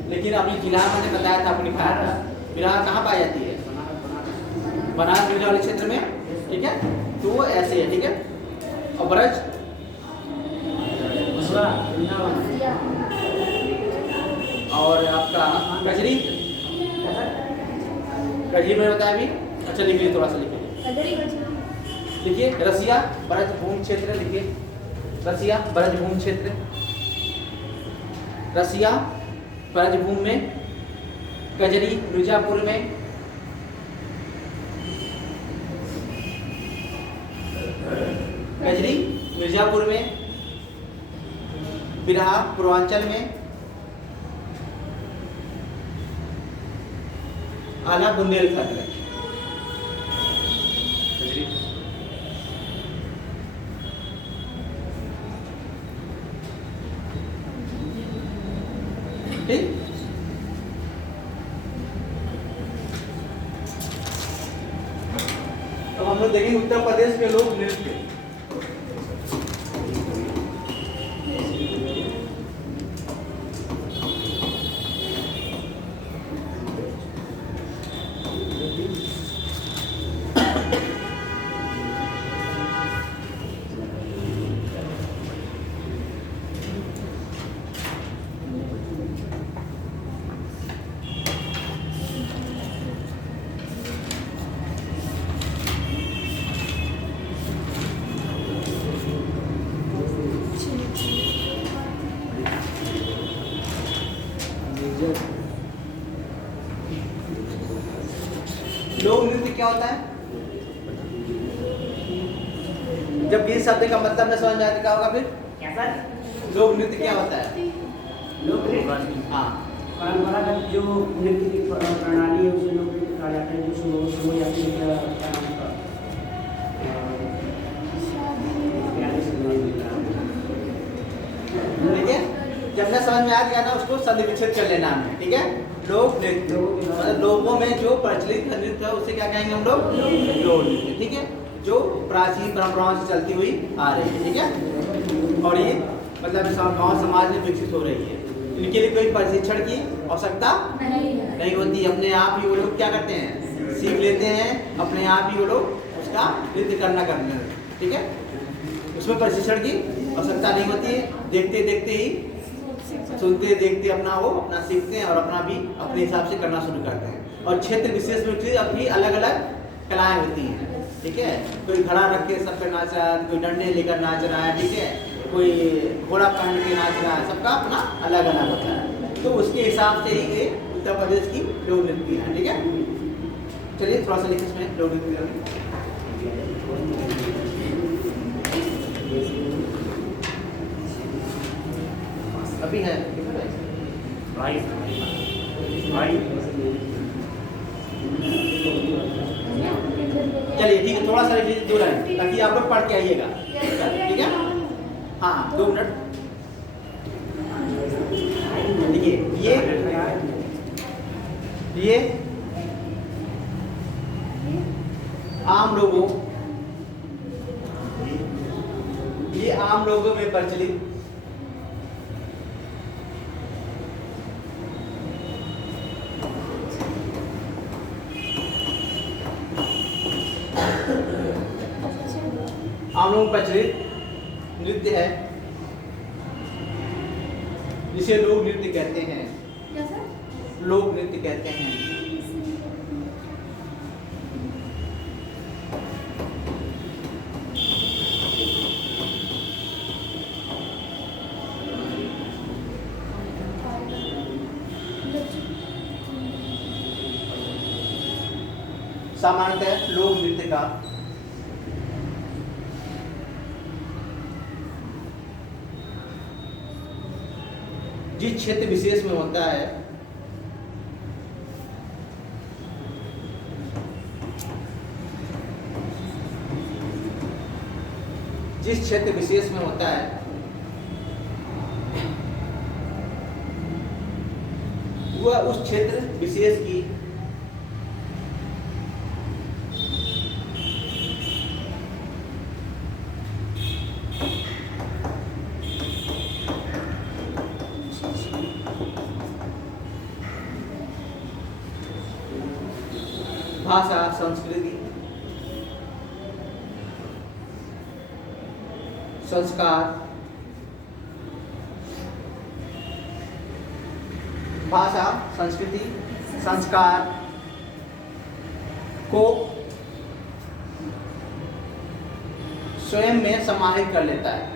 लेकिन अभी जिला मैंने बताया था, आपको दिखाया था। बिरहा कहाँ पाई जाती है? बनारस मिर्जा वाले क्षेत्र में, ठीक है, तो वो ऐसे है, ठीक है। और ब्रज और आपका कजरी में बताया अभी। अच्छा लिख लीजिए, थोड़ा सा लिखिए, रसिया ब्रजभूमि क्षेत्र, लिखिए रसिया ब्रजभूमि क्षेत्र, रसिया ब्रजभूमि में, कजरी मिर्जापुर में, कजरी मिर्जापुर में, बिरहा पूर्वांचल में, आला बुंदेलखंड में। ठीक, तो हम लोग देखेंगे उत्तर प्रदेश के लोक नृत्य। लोक नृत्य क्या होता है? जब इस शब्द का मतलब न समझ आए तो क्या होगा फिर? लोक नृत्य क्या होता है? लोक नृत्य, हाँ, परंपरागत जो नृत्य की प्रणाली है उसे लोक नृत्य कहा जाता है, जो सुबह या फिर ठीक है, जब न समझ में आ गया ना उसको संधि विच्छेद कर लेना है, ठीक है। लोक नृत्य मतलब लोगों में जो प्रचलित नृत्य है उसे क्या कहेंगे हम लोग? लोक नृत्य, ठीक है, जो प्राचीन परंपराओं से चलती हुई आ रही है, ठीक है, और ये मतलब गाँव समाज में विकसित हो रही है। इनके लिए कोई प्रशिक्षण की आवश्यकता नहीं होती, अपने आप ही वो लोग क्या करते हैं, सीख लेते हैं, अपने आप ही वो लोग उसका नृत्य करते हैं, ठीक है, उसमें प्रशिक्षण की आवश्यकता नहीं होती है, देखते देखते ही, सुनते देखते अपना सीखते हैं और अपना भी अपने हिसाब से करना शुरू करते हैं। और क्षेत्र विशेष रूप से अपनी अलग अलग कलाएं होती हैं, ठीक है, कोई घड़ा रख के सब पे नाच रहा है, कोई डंडे लेकर नाच रहा है, ठीक है, कोई घोड़ा पहन के नाच रहा है, सबका अपना अलग अलग होता है। तो उसके हिसाब से ही ये उत्तर प्रदेश की लोक नृत्य है, ठीक है। चलिए थोड़ा सा लिखिए इसमें लोक नृत्य में। अभी है चलिए ठीक है, थोड़ा सा लिखिए 2 लाइन ताकि आप लोग पढ़ के आइएगा, ठीक है। हाँ 2 मिनट देखिए। ये आम लोगों में प्रचलित नृत्य है जिसे लोक नृत्य कहते हैं। क्या सर? लोक नृत्य कहते हैं। सामान्यतः लोक नृत्य का जिस क्षेत्र विशेष में होता है वह उस क्षेत्र विशेष की भाषा, संस्कृति, संस्कार, भाषा, संस्कृति, संस्कार को स्वयं में समाहित कर लेता है।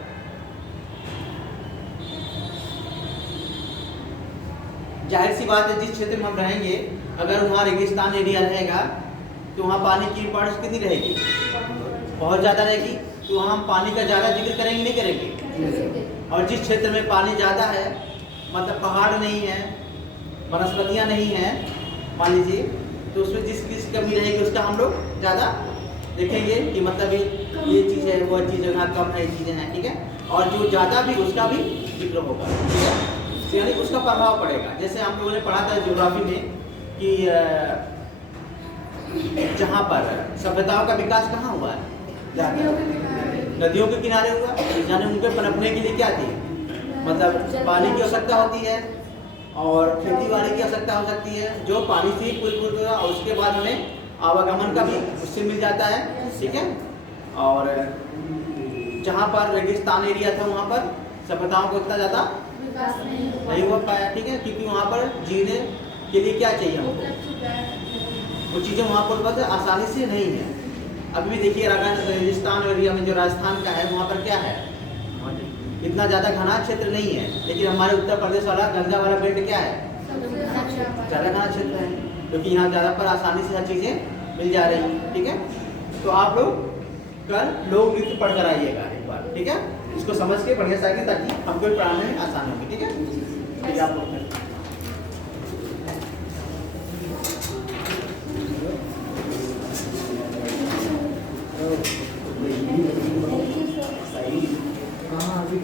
जाहिर सी बात है, जिस क्षेत्र में हम रहेंगे अगर वहाँ रेगिस्तान एरिया रहेगा तो वहाँ पानी की इंपॉर्टेंस कितनी रहेगी? बहुत ज़्यादा रहेगी। तो वहाँ हम पानी का ज़्यादा जिक्र करेंगे नहीं करेंगे? और जिस क्षेत्र में पानी ज़्यादा है, मतलब पहाड़ नहीं है, वनस्पतियाँ नहीं हैं, मान लीजिए, तो उसमें जिस चीज़ की कमी रहेगी उसका हम लोग ज़्यादा देखेंगे कि मतलब ये चीज़ है, वह चीज़ यहाँ कम है, ये चीज़ें हैं, ठीक है। और जो ज़्यादा भी उसका भी जिक्र होगा, ठीक है, यानी उसका प्रभाव पड़ेगा। जैसे हम लोगों ने पढ़ा था ज्योग्राफी में कि जहाँ पर सभ्यताओं का विकास कहाँ हुआ है? नदियों के किनारे हुआ, यानी उनके पनपने के लिए क्या थी? मतलब पानी की आवश्यकता होती है और खेती बाड़ी की आवश्यकता हो सकती है, जो पानी से ही पूरी और उसके बाद हमें आवागमन का भी उससे मिल जाता है, ठीक है। और जहाँ पर रेगिस्तान एरिया था वहाँ पर सभ्यताओं को इतना ज़्यादा नहीं हो पाया, ठीक है, क्योंकि वहाँ पर जीने के लिए क्या चाहिए हमको, वो चीज़ें वहाँ पर बस आसानी से नहीं है। अभी भी देखिए राजस्थान एरिया में जो राजस्थान का है वहाँ पर क्या है, इतना ज़्यादा घना क्षेत्र नहीं है, लेकिन हमारे उत्तर प्रदेश वाला गंगा वाला बेल्ट क्या है, ज़्यादा घना क्षेत्र है, क्योंकि यहाँ ज़्यादा पर आसानी से हर चीज़ें मिल जा रही हैं, ठीक है। तो आप लोग कल लोक नृत्य पढ़ कर आइएगा एक बार, ठीक है, इसको समझ के बढ़िया से आएगी ताकि हमको पढ़ाने में आसान होगी, ठीक है। आप लोग हाँ अभी